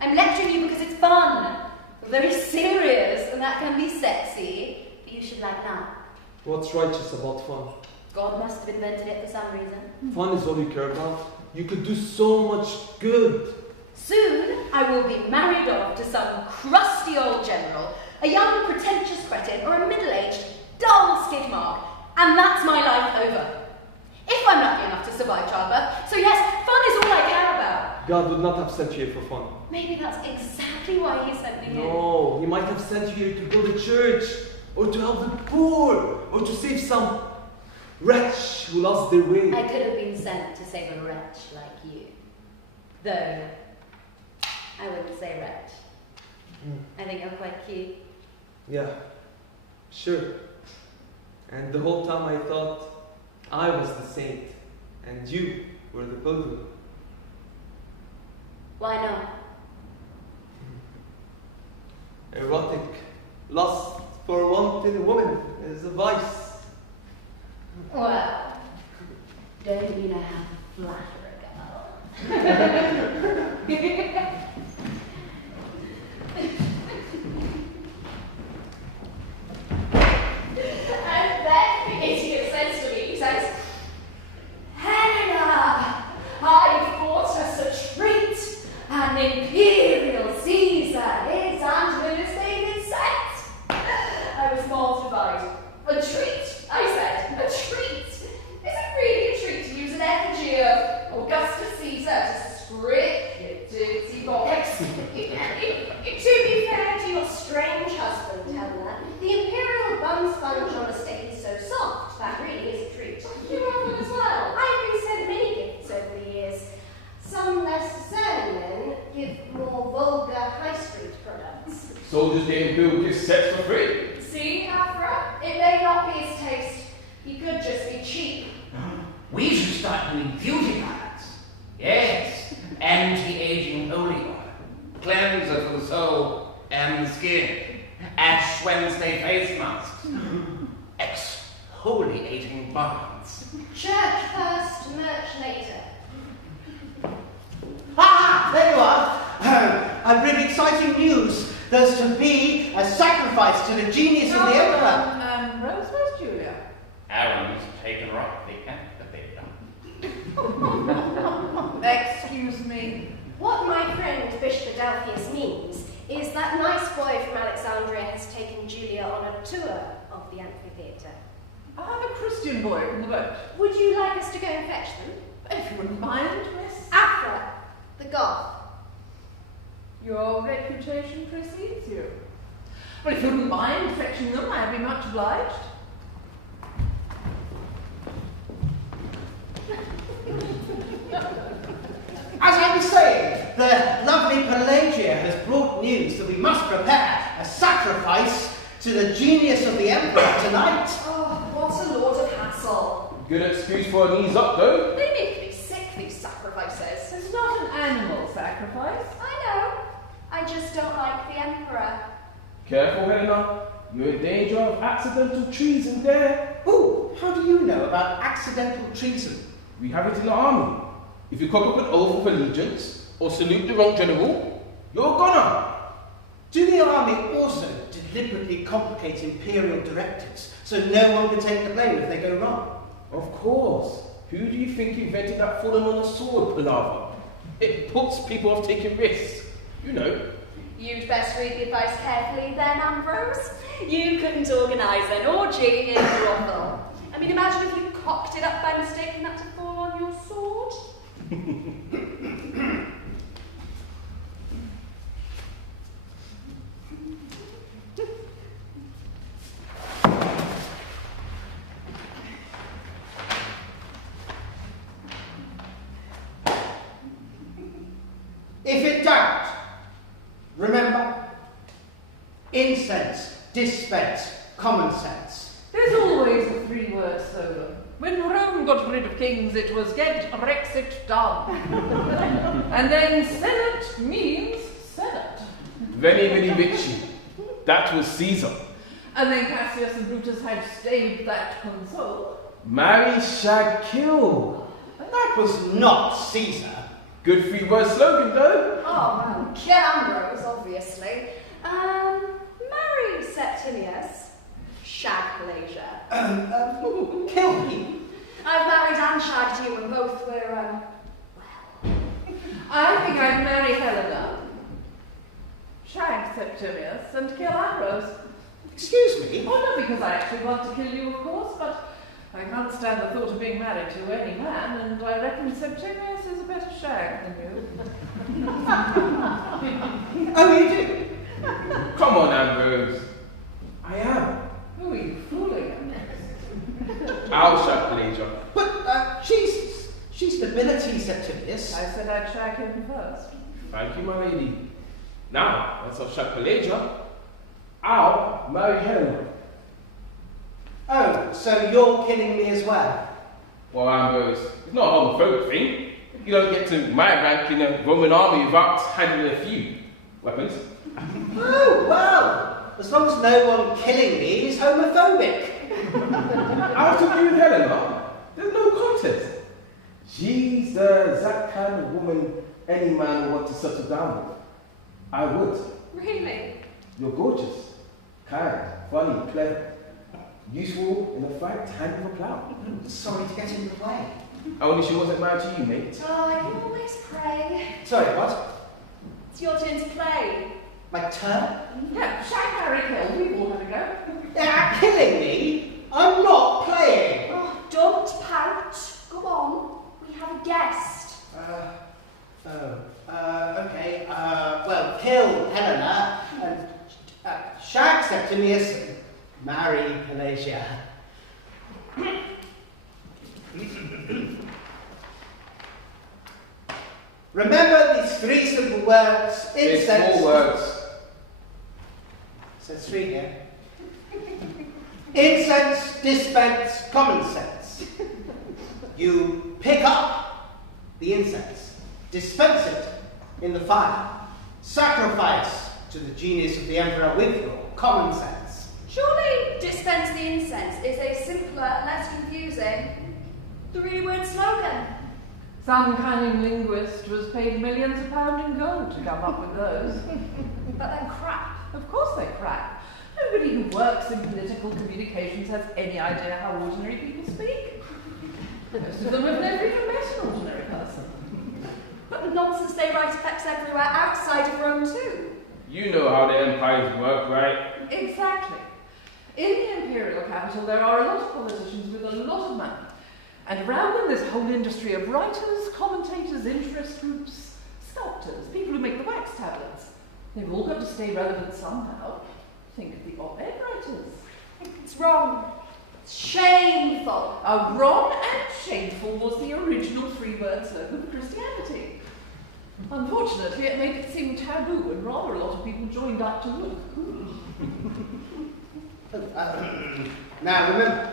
I'm lecturing you because it's fun. Very serious, and that can be sexy. But you should like that. What's righteous about fun? God must have invented it for some reason. Fun is all you care about. You could do so much good. Soon, I will be married off to some crusty old general, a young pretentious cretin, or a middle-aged, dull skid mark, and that's my life over. If I'm lucky enough to survive childbirth. So yes, fun is all I care about. God would not have sent you here for fun. Maybe that's exactly why he sent me here. No, he might have sent you here to go to church, or to help the poor, or to save some wretch who lost their way. I could have been sent to save a wretch like you. Though, I wouldn't say wretch. I think you're quite cute. Yeah, sure. And the whole time I thought I was the saint, and you were the pilgrim. Why not? Erotic lust for wanton woman is a vice. Well, don't you know how to flatter a girl? And then the idiot says to me, he says, Helena, I've bought us a treat, an imperial Caesar, his Antoninus David set. I was mortified. A treat, I said, a treat. Is it really a treat to use an effigy of Augustus Caesar to strip your dirty bollocks? To be fair to your strange husband, Helena, the imperial bun sponge on a steak is so soft, that really is a treat. You have one as well. I've been sent many gifts over the years. Some less discerning men give more vulgar high street products. Soldiers getting blue gift sets for free. See, Afra? It may not be his taste. He could just be cheap. We should start doing beauty products. Yes, anti-aging holy oil, cleanser for the soul and the skin. Ash Wednesday face masks, exfoliating barns. Church first, merch later. Ah, there you are. I bring exciting news. There's to be a sacrifice to the genius of the Emperor. Rose, where's Julia? Aaron's taken her off the amphitheatre. Excuse me. What my friend Bishop Adelphius means is that nice boy from Alexandria has taken Julia on a tour of the amphitheatre. I have a Christian boy from the boat. Would you like us to go and fetch them? If you wouldn't mind, miss. Afra, the Goth. Your reputation precedes you. Well, if you wouldn't mind fetching them, I'd be much obliged. As I was saying, the lovely Pelagia has brought news that we must prepare a sacrifice to the genius of the Emperor tonight. Oh, what a load of hassle. Good excuse for a knees up, though. They make me sick, these sacrifices. It's not an animal sacrifice. I know. I just don't like the Emperor. Careful, Helena. You're in danger of accidental treason there. Ooh, how do you know about accidental treason? We have it in the army. If you cock up an oath of allegiance or salute the wrong general, you're a goner. Do the army also deliberately complicate imperial directives so no one can take the blame if they go wrong? Of course. Who do you think invented that falling on a sword palaver? It puts people off taking risks. You know. You'd best read the advice carefully then, Ambrose. You couldn't organise an orgy in a brothel. I mean, imagine if you cocked it up by mistake and had to fall on your sword. If in doubt, remember, incense, dispense, common sense. There's always a three-word slogan. When Rome got rid of kings, it was get Brexit done. And then Senate means Senate. Veni, vidi, vici. That was Caesar. And then Cassius and Brutus had staved that console. Marry, shag, kill. And that was not Caesar. Good three-word slogan, though. Oh, well, kill Ambrose, obviously. Marry Septimius. Shag Pelagia. Kill me. I've married and shagged you, and both were, well. I think I'd marry Helena, shag Septimius, and kill Ambrose. Excuse me? Oh, not because I actually want to kill you, of course, but I can't stand the thought of being married to any man, and I reckon Septimius is a better shag than you. Oh, you do? Come on, Ambrose. I am. Who are you fooling? I'll shag Pelagia. But she's nobility, Septimius. I said I'd shag him first. Thank you, my lady. Now, once I've shag Pelagia, I'll marry Helena. Oh, so you're killing me as well? Well, Ambrose, it's not a homophobic thing. You don't get to my rank in a Roman army without handling a few weapons. Oh, well, as long as no one killing me is homophobic. Out of you, Helena, there's no contest. She's the exact kind of woman any man would want to settle down with. I would. Really? You're gorgeous, kind, funny, clever, useful in a fight, hand with a plough. Sorry to get in the way. Only she wasn't married to you, mate. Oh, I can always pray. Sorry, what? It's your turn to play. My turn? Yeah, shag, marry, kill. We've all had a go. They're killing me? I'm not playing. Oh, don't pout. Go on. We have a guest. Okay. Well, kill Helena and shag Septimius and marry Pelagia. Remember these three simple words. It's Incense. 4 words. So 3 here. Incense, dispense, common sense. You pick up the incense, dispense it in the fire, sacrifice to to the genius of the Emperor with your common sense. Surely dispense the incense is a simpler, less confusing, three-word slogan. Some cunning linguist was paid millions of pounds in gold to come up with those. But then crap. Of course they're crap. Nobody who works in political communications has any idea how ordinary people speak. Most of them have never even met an ordinary person. But the nonsense they write affects everywhere outside of Rome too. You know how the empires work, right? Exactly. In the imperial capital, there are a lot of politicians with a lot of money. And around them, there's a whole industry of writers, commentators, interest groups, sculptors, people who make the wax tablets. They've all got to stay relevant somehow. Think of the op-ed writers. It's wrong. It's shameful. Wrong and shameful was the original three-word slogan for Christianity. Unfortunately, it made it seem taboo, and rather a lot of people joined up to look cool. Now remember,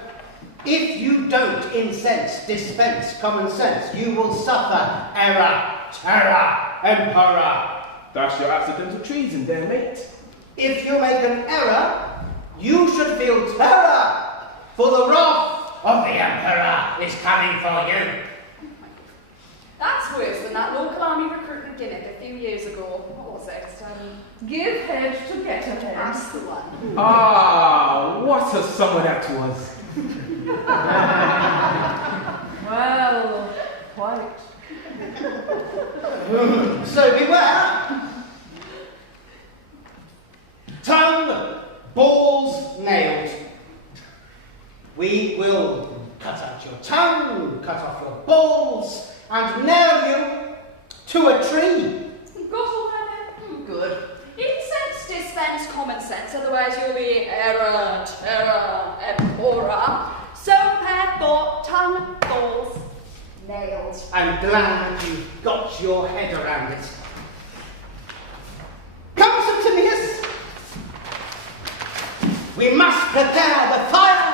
if you don't dispense common sense, you will suffer error, terror, emperor. That's your accidental treason there, mate. If you make an error, you should feel terror, for the wrath of the Emperor is coming for you. That's worse than that local army recruitment gimmick a few years ago. What was it? Give head to get ahead. That's the one. Ah, what a summer that was. Well, quite. So beware. Tongue, balls, nails. We will cut out your tongue, cut off your balls, and nail you to a tree. Got all that then? Good. Incense dispense common sense, otherwise you'll be error, terror, emperor. So prepare for tongue, balls, nails. I'm glad you've got your head around it. Come, Septimius. We must prepare the fire.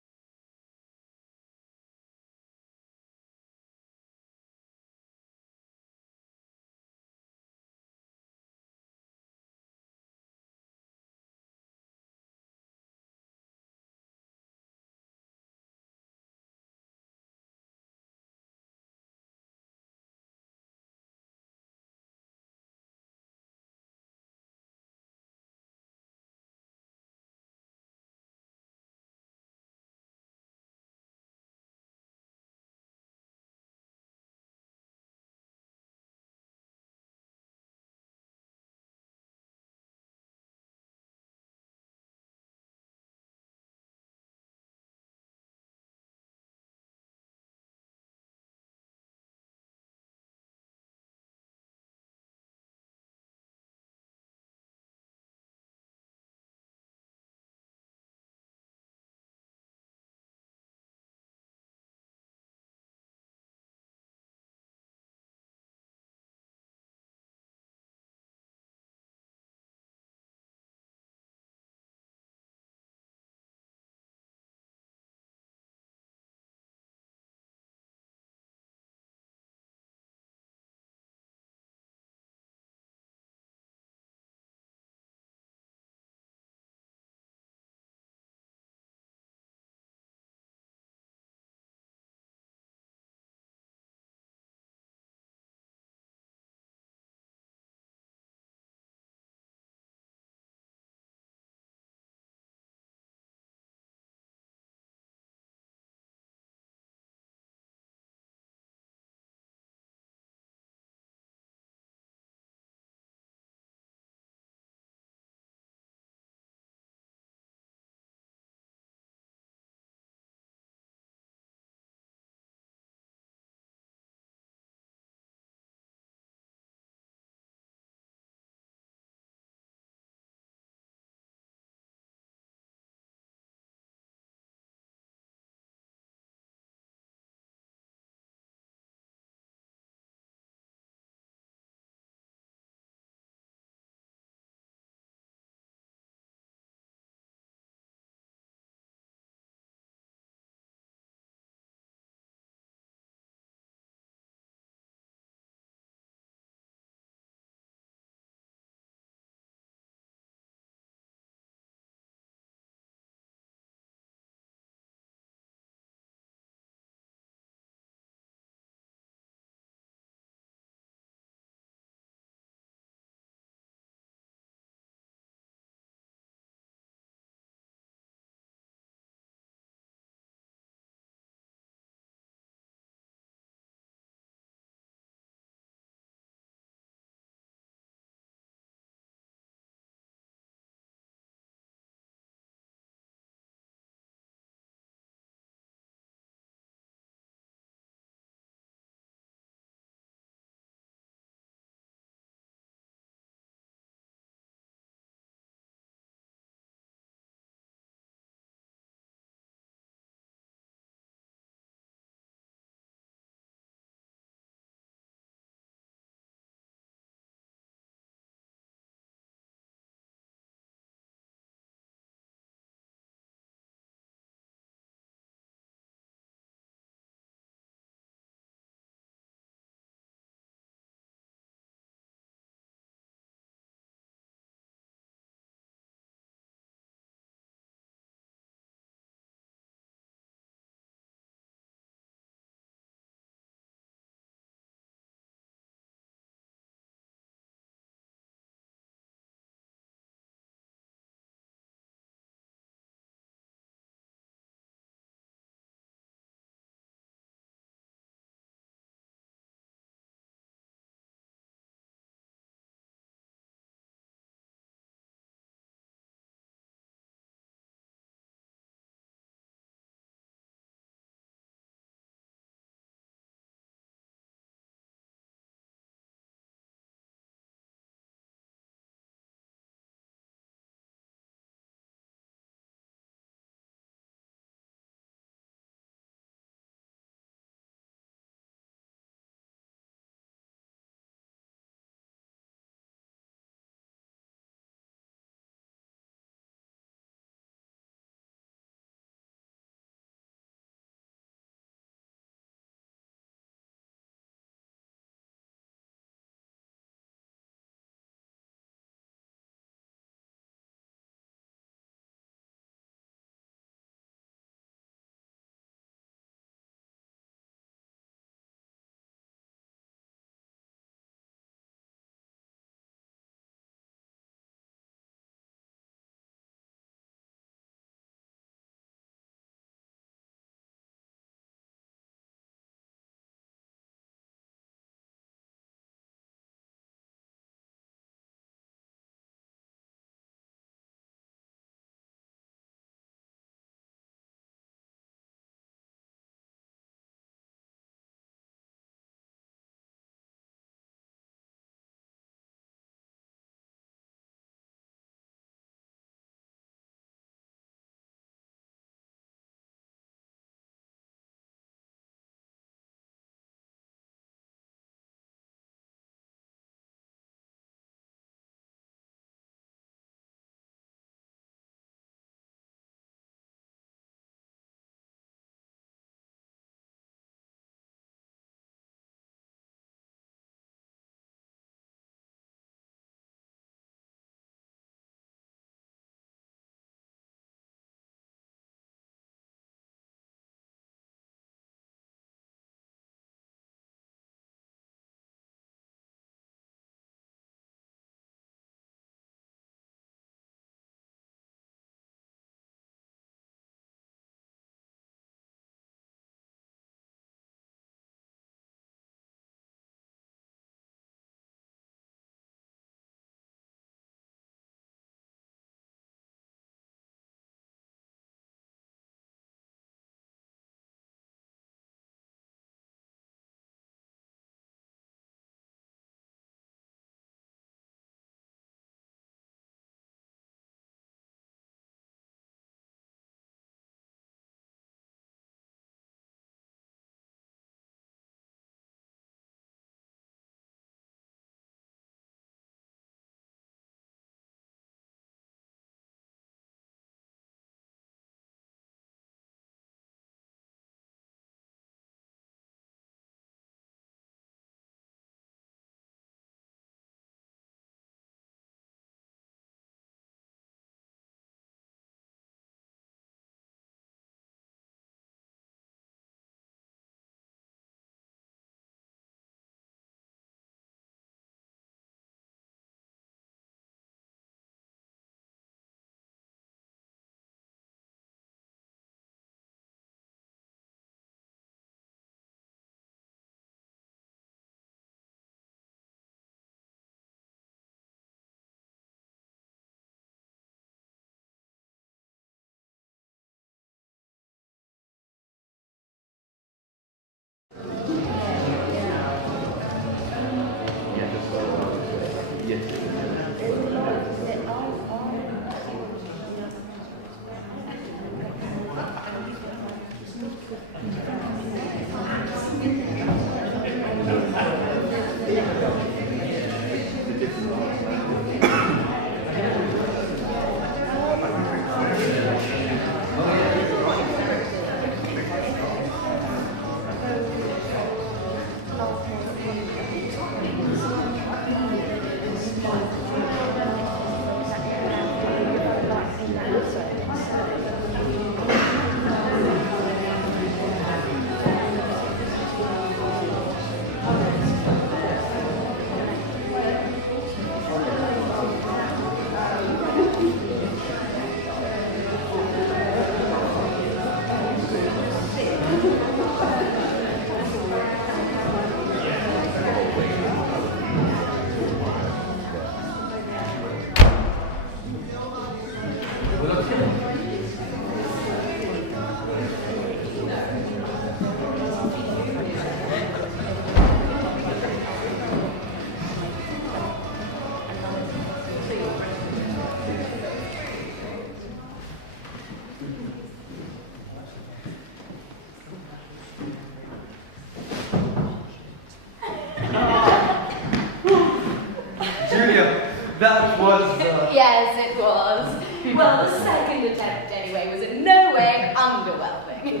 That was. Yes, it was. Well, the second attempt, anyway, was in no way underwhelming.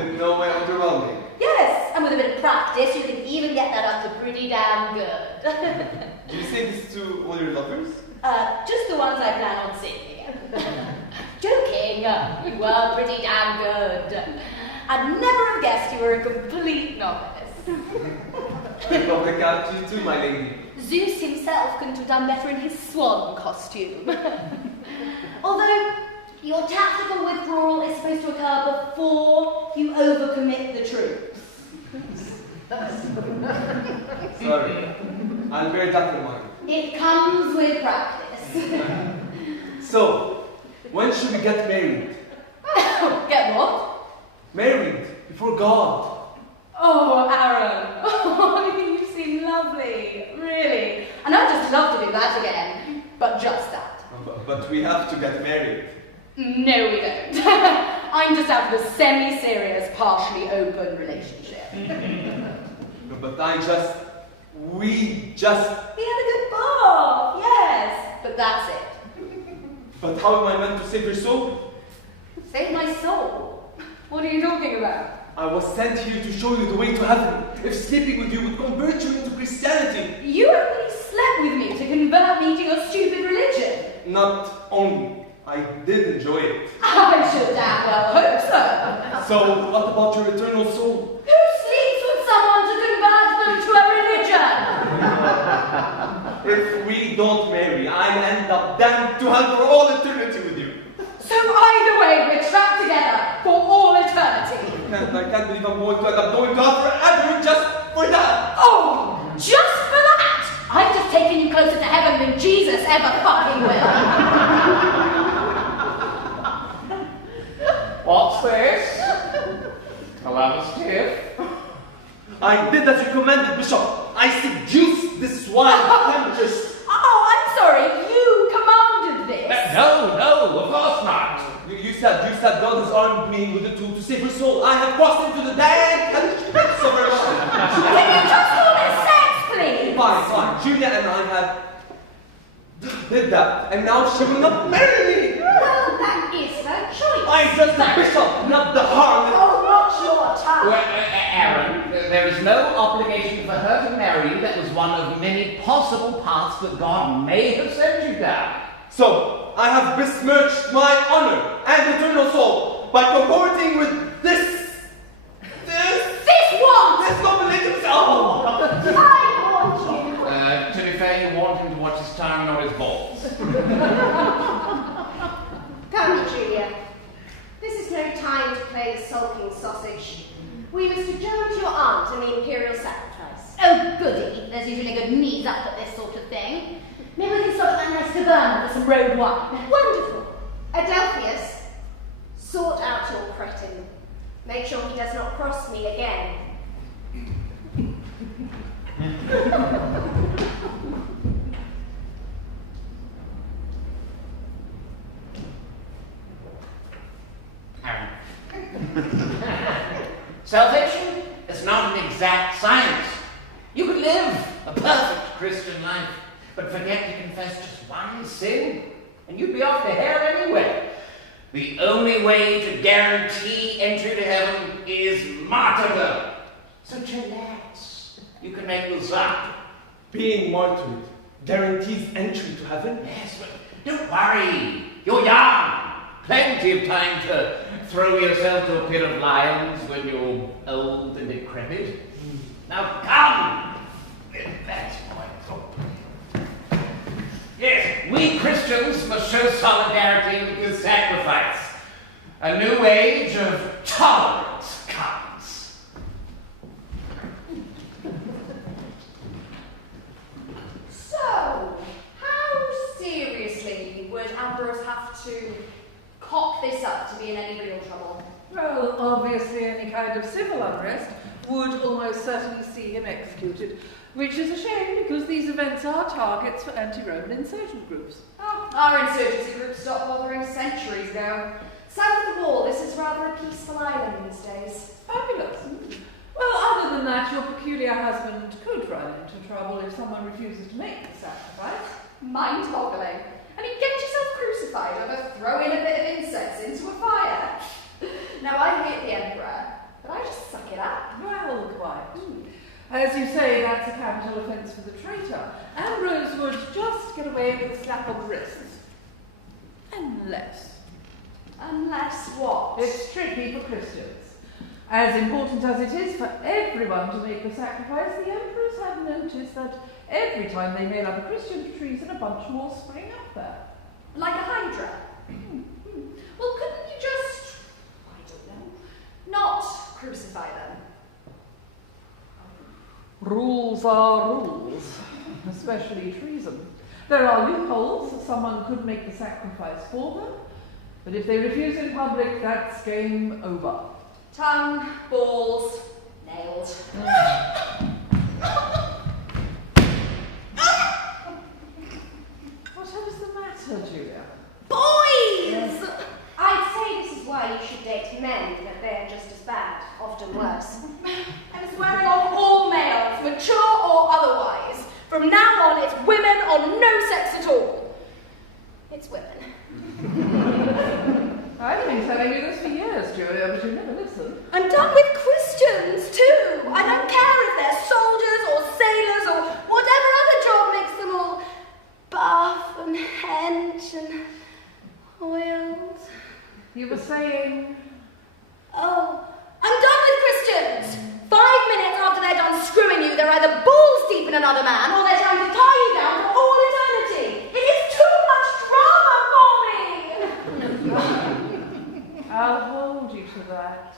In no way underwhelming. Yes, and with a bit of practice, you can even get that up to pretty damn good. Do you say this to all your lovers? Just the ones I plan on seeing again. Joking, you were pretty damn good. I'd never have guessed you were a complete novice. I probably got you too, my lady. Zeus himself couldn't have done better in his swan costume. Although, your tactical withdrawal is supposed to occur before you overcommit the troops. Sorry. I'll bear that in mind. It comes with practice. So, when should we get married? Get what? Married, before God. Oh, Aaron. Oh, you seem lovely. Really. And I'd just love to do that again. But just that. But we have to get married. No, we don't. I'm just out of a semi-serious, partially open relationship. But we just... We had a good bath, yes. But that's it. But how am I meant to save your soul? Save my soul? What are you talking about? I was sent here to show you the way to heaven. If sleeping with you would convert you into Christianity. You only slept with me to convert me to your stupid religion. Not only. I did enjoy it. I should damn well hope so. So, what about your eternal soul? Who sleeps with someone to convert them to a religion? If we don't marry, I'll end up damned to hell for all eternity with you. So either way, we're trapped together for all eternity. I can't believe I'm going to end up going to hell forever just for that. Oh, just for that? I've just taken you closer to heaven than Jesus ever fucking will. What's this? A lover's tip? I did as you commanded, Bishop. I seduced this wild temptress. Oh, I'm sorry. You commanded this. No, of course not. You said God has armed me with a tool to save her soul. I have crossed into the dank and pits of her soul. Can you just call it sex, please? Fine. Julia and I have did that, and now she will not marry me. Well, that is her choice. I'm just the bishop, not the harlot. Oh, watch your tongue. Well, Aaron, there is no obligation for her to marry you. That was one of many possible paths that God may have sent you down. So, I have besmirched my honor and eternal soul by comporting with this one! This nominated self. I want you. To be fair, you want him to watch his tongue, not his balls. Come, Julia. This is no time to play the sulking sausage. We must adjourn to your aunt and the imperial sacrifice. Oh, goody. There's usually good knees up at this sort of thing. Maybe we can stop at that nice taberna for some road wine. Wonderful. Adelphius, sort out your cretin. Make sure he does not cross me again. Salvation is not an exact science. You could live a perfect Christian life, but forget to confess just one sin, and you'd be off to hell anyway. The only way to guarantee entry to heaven is martyrdom. So chillax. You can make this up. Being martyred guarantees entry to heaven? Yes, but don't worry. You're young. Plenty of time to throw yourself to a pit of lions when you're old and decrepit. Now come! That's my thought. Yes, we Christians must show solidarity with sacrifice. A new age of tolerance comes. So, how seriously would Ambrose have to cock this up to be in any real trouble? Well, obviously any kind of civil unrest would almost certainly see him executed, which is a shame because these events are targets for anti-Roman insurgent groups. Oh, our insurgency group stopped bothering centuries ago. South of the wall, this is rather a peaceful island these days. Fabulous. Well, other than that, your peculiar husband could run into trouble if someone refuses to make the sacrifice. Mind-boggling. I mean, get yourself crucified over throwing a bit of incense into a fire. Now, I hate the Emperor, but I just suck it up. Well, quite. As you say, that's a capital offence for the traitor. Ambrose would just get away with a slap on the wrists. Unless what? It's tricky for Christians. As important as it is for everyone to make the sacrifice, the emperors have noticed that every time they nail up a Christian to trees, and a bunch more spring up there. Like a hydra? Well, couldn't you just, I don't know, not crucify them? Rules are rules, especially treason. There are loopholes. Someone could make the sacrifice for them, but if they refuse in public, that's game over. Tongue, balls, nailed. Whatever's the matter, Julia? Boys! I'd say this is why you should date men, that they're just as bad, often worse. I'm swearing off all males, mature or otherwise. From now on, it's women or no sex at all. It's women. I've been telling you this for years, Julia, but you never listen. I'm done with Christians, too. I don't care if they're soldiers or sailors or whatever other job makes them all buff and hench and oiled. You were saying... Oh, I'm done with Christians. 5 minutes after they're done screwing you, they're either balls deep in another man or they're trying to tie you down for all eternity. It is too much drama for me. I'll hold you to that.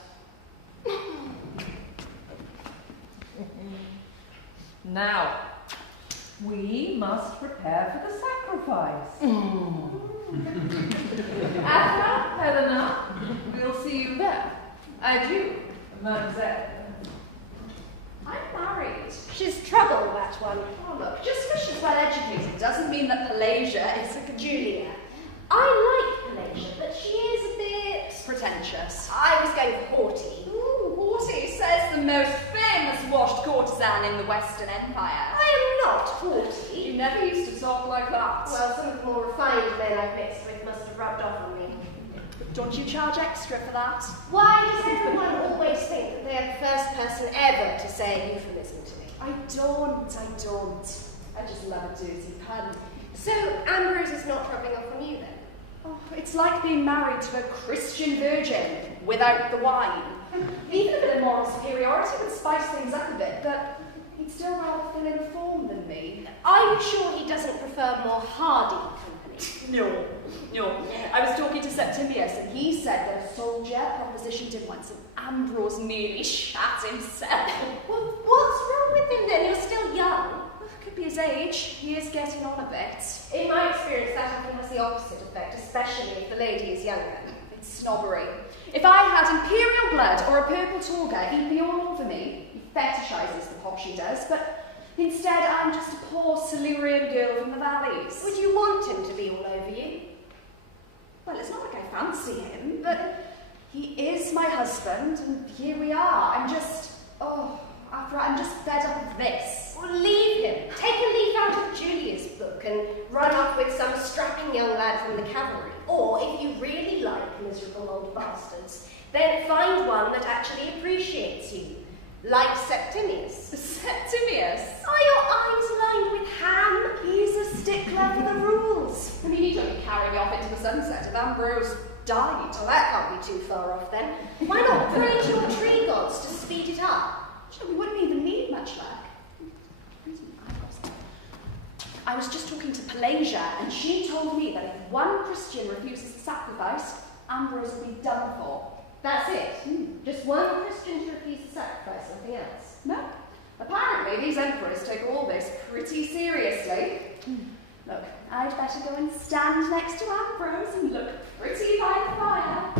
Now, we must prepare for the sacrifice. After Helena, we'll see you there. Adieu, mademoiselle. I'm married. She's trouble, that one. Oh, look, just because she's well educated doesn't mean that Pelagia is a Julia. I like Pelagia, but she is a bit pretentious. I was going for haughty. Ooh, haughty, says the most famous washed courtesan in the Western Empire. I am not haughty. You never used to talk like that. Well, some of the more refined men I've mixed with must have rubbed off on me. Don't you charge extra for that? Why does everyone always think that they are the first person ever to say a euphemism to me? I don't. I just love a dirty pun. So Ambrose is not rubbing off on you then? Oh, it's like being married to a Christian virgin without the wine. Even a bit of moral superiority would spice things up a bit, but he'd still rather fill in a form than me. Are you sure he doesn't prefer more hardy company? No. I was talking to Septimius, and he said that a soldier propositioned him once, and Ambrose nearly shat himself. Well, what's wrong with him then? You're still young. Well, it could be his age. He is getting on a bit. In my experience, that often has the opposite effect, especially if the lady is younger. It's snobbery. If I had imperial blood or a purple toga, he'd be all over me. He fetishises the posh he does, but instead I'm just a poor Silurian girl from the valleys. Would you want him to be all over you? Well, it's not like I fancy him, but he is my husband, and here we are. I'm just fed up of this. Well, leave him. Take a leaf out of Julia's book and run off with some strapping young lad from the cavalry. Or, if you really like miserable old bastards, then find one that actually appreciates you. Like Septimius. Septimius? Are your eyes lined with ham? He's a stickler for the rules. I mean, he'd only carry me off into the sunset if Ambrose died. Well, that can't be too far off then. Why not pray to your tree gods to speed it up? Sure, we wouldn't even need much luck. I was just talking to Pelagia, and she told me that if one Christian refuses the sacrifice, Ambrose will be done for. That's it. Just one Christian to refuse the sacrifice, nothing else. No. Apparently, these emperors take all this pretty seriously. Look, I'd better go and stand next to Ambrose and look pretty by the fire.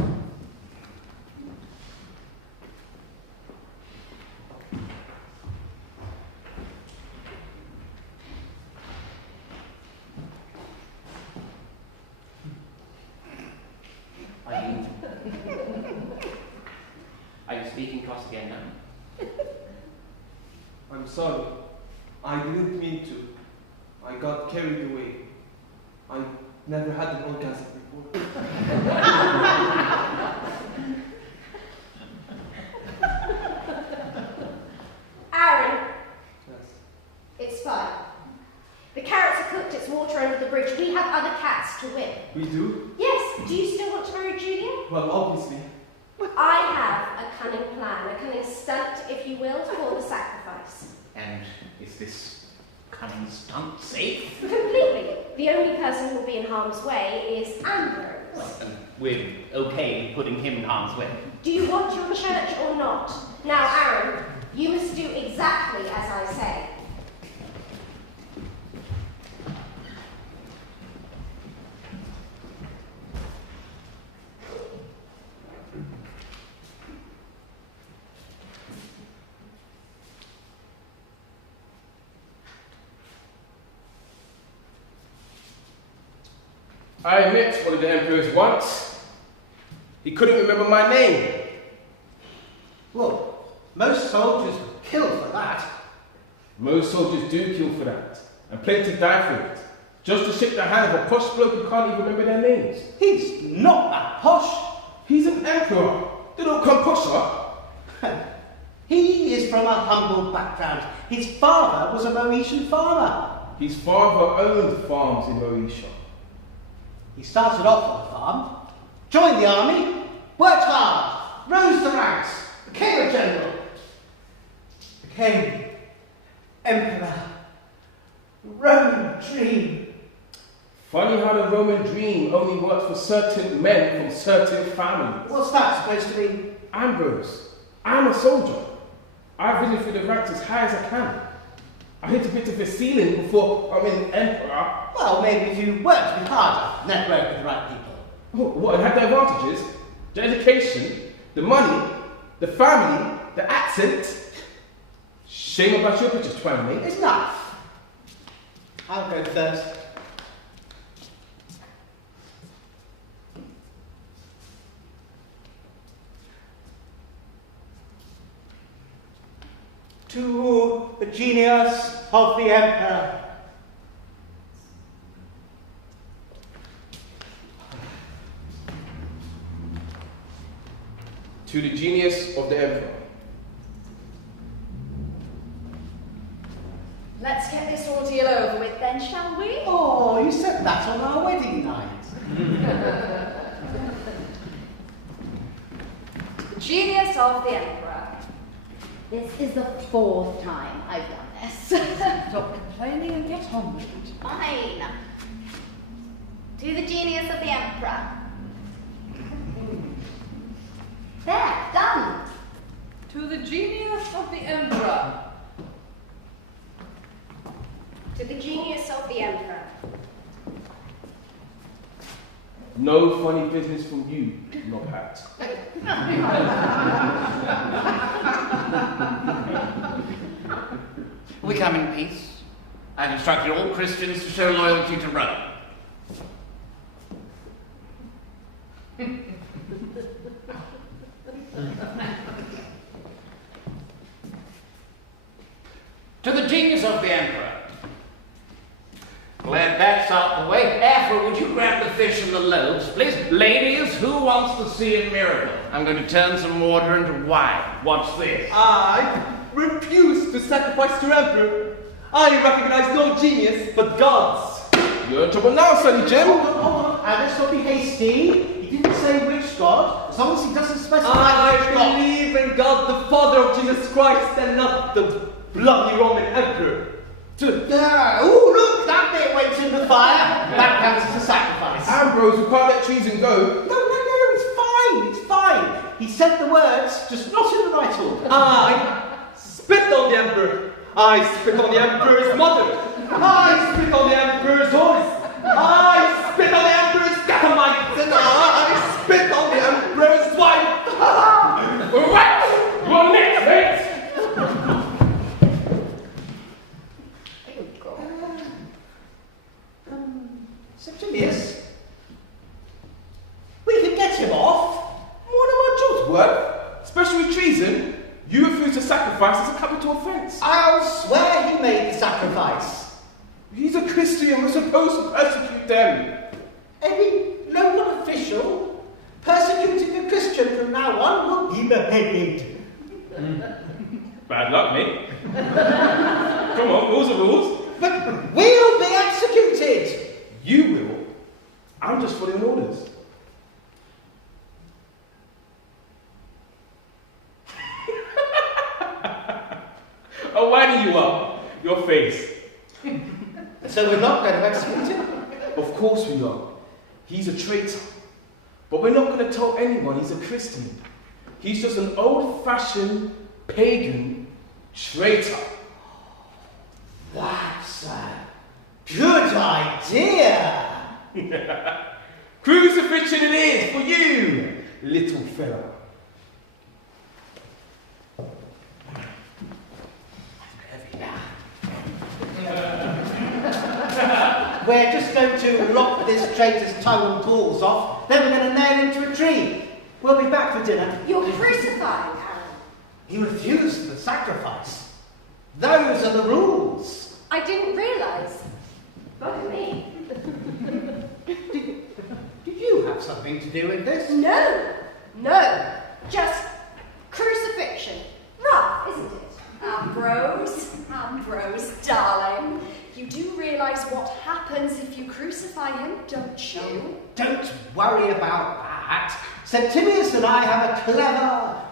Are you speaking to us again now? I'm sorry. I didn't mean to. I got carried away. I never had an orgasm before. Aaron, Yes. it's fine. The carrots are cooked, it's water under the bridge. We have other cats to win. We do? Yes, do you still want to marry Julia? Well, obviously. I have a cunning plan, a cunning stunt, if you will, for the sacrifice. And is this cunning stunt safe? Completely. The only person who will be in harm's way is Ambrose. And we're okay putting him in harm's way. Do you want your church or not? Now, Aaron, you must do exactly as I say. I met one of the emperors once. He couldn't remember my name. Well, most soldiers would kill for that. Most soldiers do kill for that, and plenty die for it. Just to shake the hand of a posh bloke who can't even remember their names. He's not that posh. He's an emperor. They don't come posher. He is from a humble background. His father was a Mauritian farmer. His father owned farms in Mauritius. He started off on a farm, joined the army, worked hard, rose the ranks, became a general, became emperor. Roman dream. Funny how the Roman dream only works for certain men from certain families. What's that supposed to mean? Ambrose, I'm a soldier. I've risen through the ranks as high as I can. I hit a bit of a ceiling before I'm an emperor. Well, maybe if you worked a bit harder, network with the right people. Oh, what, and had the advantages? The education, the money, the family, the accent. Shame about your pictures, Twamley. It's enough. I'll go first. To the genius of the emperor. To the genius of the emperor. Let's get this ordeal over with then, shall we? Oh, you said that on our wedding night. The genius of the emperor. This is the 4th time I've done this. Stop complaining and get on with it. Fine. To the genius of the emperor. There, done. To the genius of the emperor. To the genius of the emperor. No funny business from you, Knobhat. We come in peace. I've instructed all Christians to show loyalty to Rome. To the genius of the emperor. Glad that's out the way. Afra, would you grab the fish and the loaves, please? Ladies, who wants to see a miracle? I'm going to turn some water into wine. Watch this. I refuse to sacrifice to emperor. I recognize no genius but gods. You're in trouble now, Sonny Jim. Hold on. Let's not be hasty. He didn't say long as he doesn't specify I which God. believe in God the Father of Jesus Christ and not the bloody Roman Emperor. Oh, look, that bit went in the fire. That counts as a sacrifice. Ambrose, we can't let treason go. No, it's fine. He said the words, just not in the right order. I spit on the Emperor. I spit on the Emperor's mother. I spit on the Emperor's horse. I spit on the Emperor's catamites. And I spit on the Emperor's wife. Right! You're next, mate! Septimius, we can get him off. What am I job's worth? Especially with treason, you refuse to sacrifice as a capital offence. I'll swear he made the sacrifice. He's a Christian, we're supposed to persecute them. Any local official persecuting a Christian from now on will be beheaded. Bad luck, mate. Come on, rules are rules. But we'll be executed. You will. I'm just following orders. Oh, why do you are? Your face. So we're not going to execute him? Of course we are. He's a traitor. But we're not going to tell anyone he's a Christian. He's just an old-fashioned pagan traitor. That's a good idea. Crucifixion it is for you, little fellow. We're just going to lock this traitor's tongue and balls off, then we're going to nail him to a tree. We'll be back for dinner. You're crucifying Aaron. He refused the sacrifice. Those are the rules. I didn't realise. Bugger me. Did you have something to do with this? No, just crucifixion. Rough, isn't it? Ambrose, darling. You do realise what happens if you crucify him, don't you? Don't worry about that. Septimius and I have a clever,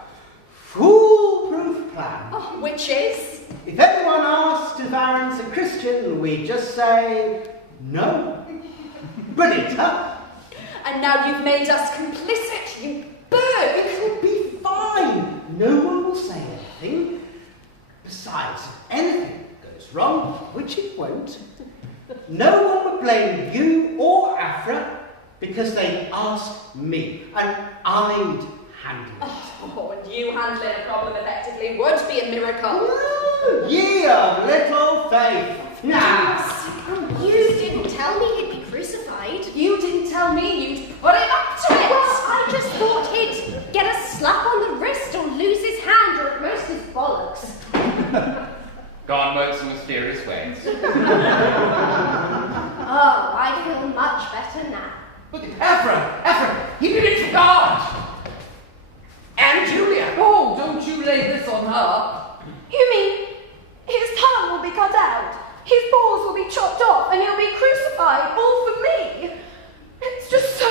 foolproof plan. Oh, which is? If anyone asks if Aaron's a Christian, we just say no. Brilliant, huh? And now you've made us complicit, you bird! It'll be fine. No one will say anything. Besides, if anything goes wrong, which it won't, no one would blame you or Afra because they asked me, and I'd handle it. Oh, and you handling a problem effectively would be a miracle. Ooh, ye of little faith. Now, You didn't tell me he'd be crucified. You didn't tell me you'd put him up to it. Well, I just thought he'd get a slap on the wrist or lose his hand or at most his bollocks. God works in mysterious ways. Oh, I feel much better now. But Ephraim, he did it for God. And Julia. Oh, don't you lay this on her. You mean his tongue will be cut out, his balls will be chopped off, and he'll be crucified, all for me? It's just so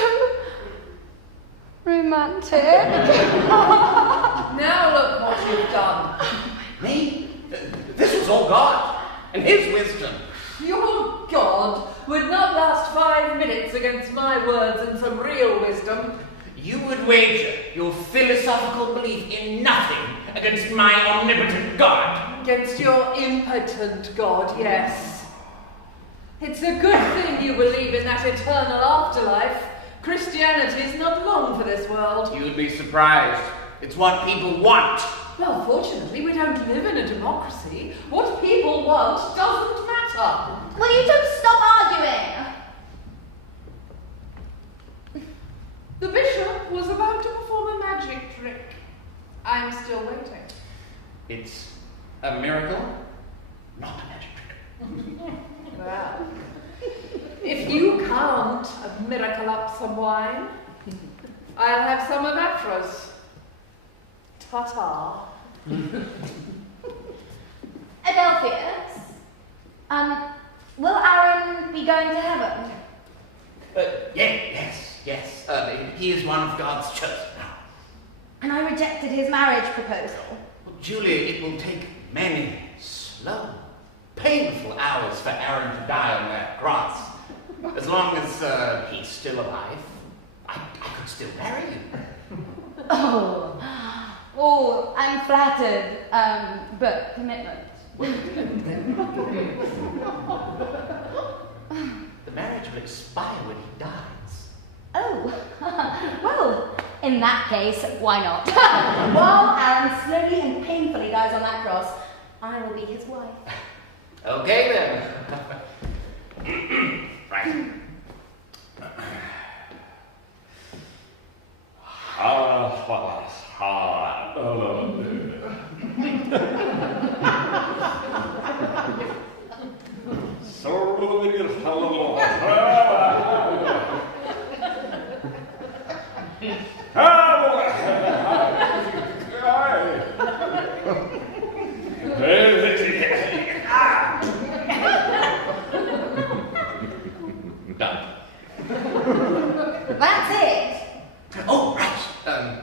romantic. Now look what you've done. Me? This was all God and his wisdom. Your God would not last 5 minutes against my words and some real wisdom. You would wager your philosophical belief in nothing against my omnipotent God. Against your impotent God, yes. It's a good thing you believe in that eternal afterlife. Christianity is not long for this world. You'd be surprised. It's what people want. Well, fortunately, we don't live in a democracy. What people want doesn't matter. Will you just stop arguing? The bishop was about to perform a magic trick. I'm still waiting. It's a miracle, not a magic trick. Well, if you can't miracle up some wine, I'll have some of Afra's. Ta-ta. Adelphius, will Aaron be going to heaven? Yes. He is one of God's chosen. and I rejected his marriage proposal. Well, Julia, it will take many slow, painful hours for Aaron to die on that cross. As long as he's still alive, I could still marry you. Oh, I'm flattered, but commitment. The marriage will expire when he dies. Oh, well, in that case, why not? While Aaron slowly and painfully dies on that cross, I will be his wife. Okay then. Right. Done. That's it. Oh, right. Amen.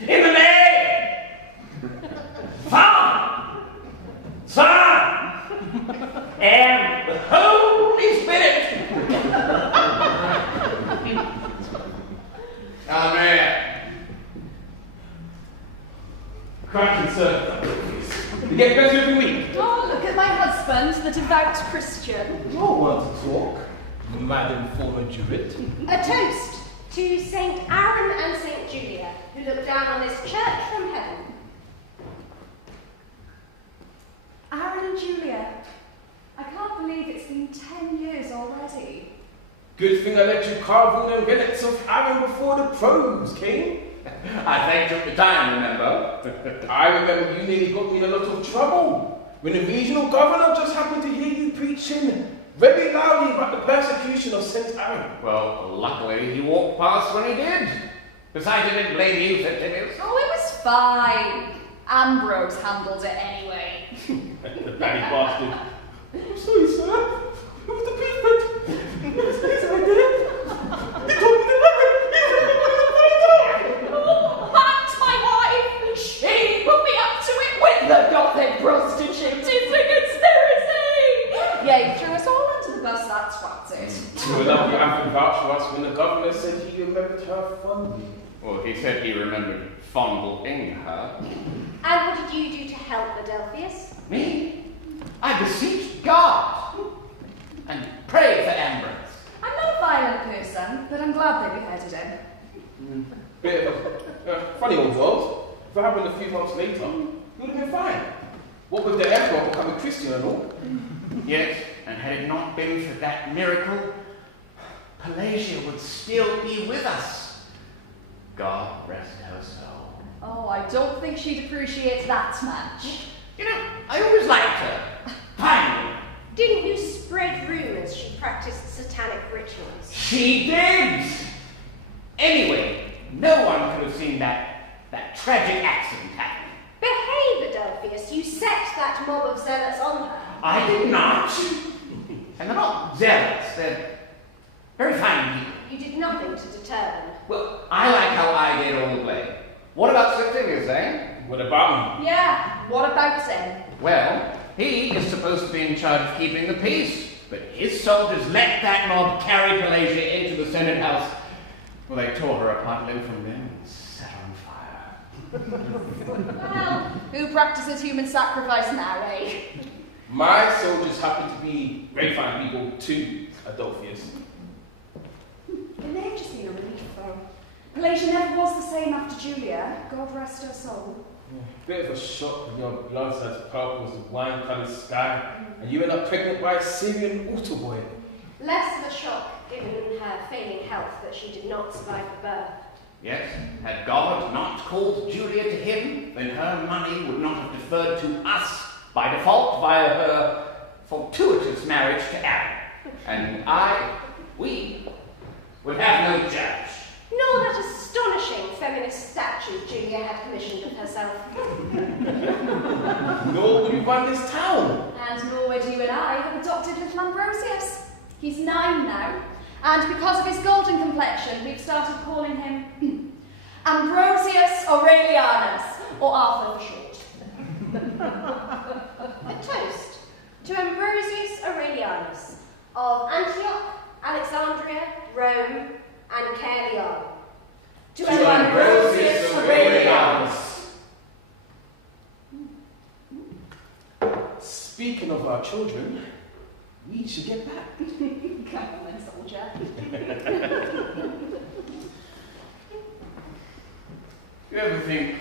In the name, Father, Son, and the Holy Spirit. Amen. Cracking, sir. You get better every week. Oh, look at my husband, the devout Christian. You all want to talk, Madam former Jewett. A toast to St. Aaron and St. Julia, who look down on this church from heaven. Aaron and Julia. I can't believe it's been 10 years already. Good thing I let you carve all them relics of Aaron before the probes came. I thanked you at the time, remember? I remember you nearly got me in a lot of trouble when the regional governor just happened to hear you preaching very loudly about the persecution of St. Aaron. Well, luckily he walked past when he did. Besides, I didn't blame you, Septimius. Oh, it was fine. Ambrose handled it anyway. The bloody bastard. I'm sorry, sir. It was the prefect. I did it. He told me to love it. Oh, and my wife, she put me up to it with the gothic prostitute. It's a conspiracy. Yeah, he threw us all under the bus, that's what's it. To allow you to vouch for us when the governor said he remembered her fondly. Well, he said he remembered fondling her. And what did you do to help Adelphius? Me? I beseech God and pray for Ambrose. I'm not a violent person, but I'm glad they beheaded him. Bit of a funny old world. If it happened a few months later, you would have been fine. What with the emperor becoming Christian and all? Yes, and had it not been for that miracle, Pelagia would still be with us. God rest her soul. Oh, I don't think she'd appreciate that much. You know, I always liked her. Finally. Didn't you spread rumours she practiced satanic rituals? She did! Anyway, no one could have seen that tragic accident happen. Behave, Adelphius. You set that mob of zealots on her. I did not. And they're not zealots, they're very fine people. You did nothing to deter them. Well, I like how I get all the blame. What about Septimius, eh? What about Yeah, what about him? Well, he is supposed to be in charge of keeping the peace. but his soldiers let that mob carry Pelagia into the Senate House. Well, they tore her apart limb from limb and set her on fire. Well, who practices human sacrifice now, eh? My soldiers happen to be very fine people too, Adolphus. It may have just been a relief, though. Pelagia never was the same after Julia. God rest her soul. Bit of a shock when your blood's as purple as the wine-coloured sky, and you end up pregnant by a Syrian water boy. Less of a shock given her failing health that she did not survive the birth. Yes, had God not called Julia to him, then her money would not have deferred to us by default via her fortuitous marriage to Aaron. And we would have no judge. Nor that astonishing feminist statue Julia had commissioned of herself. Nor will you run this town. And nor would you and I have adopted little Ambrosius. He's 9 now, and because of his golden complexion, we've started calling him Ambrosius Aurelianus, or Arthur for short. A toast to Ambrosius Aurelianus of Antioch, Alexandria, Rome, and Caerleon. To Ambrosius Aurelianus. Speaking of our children, we should get back. Come on then, soldier. You ever think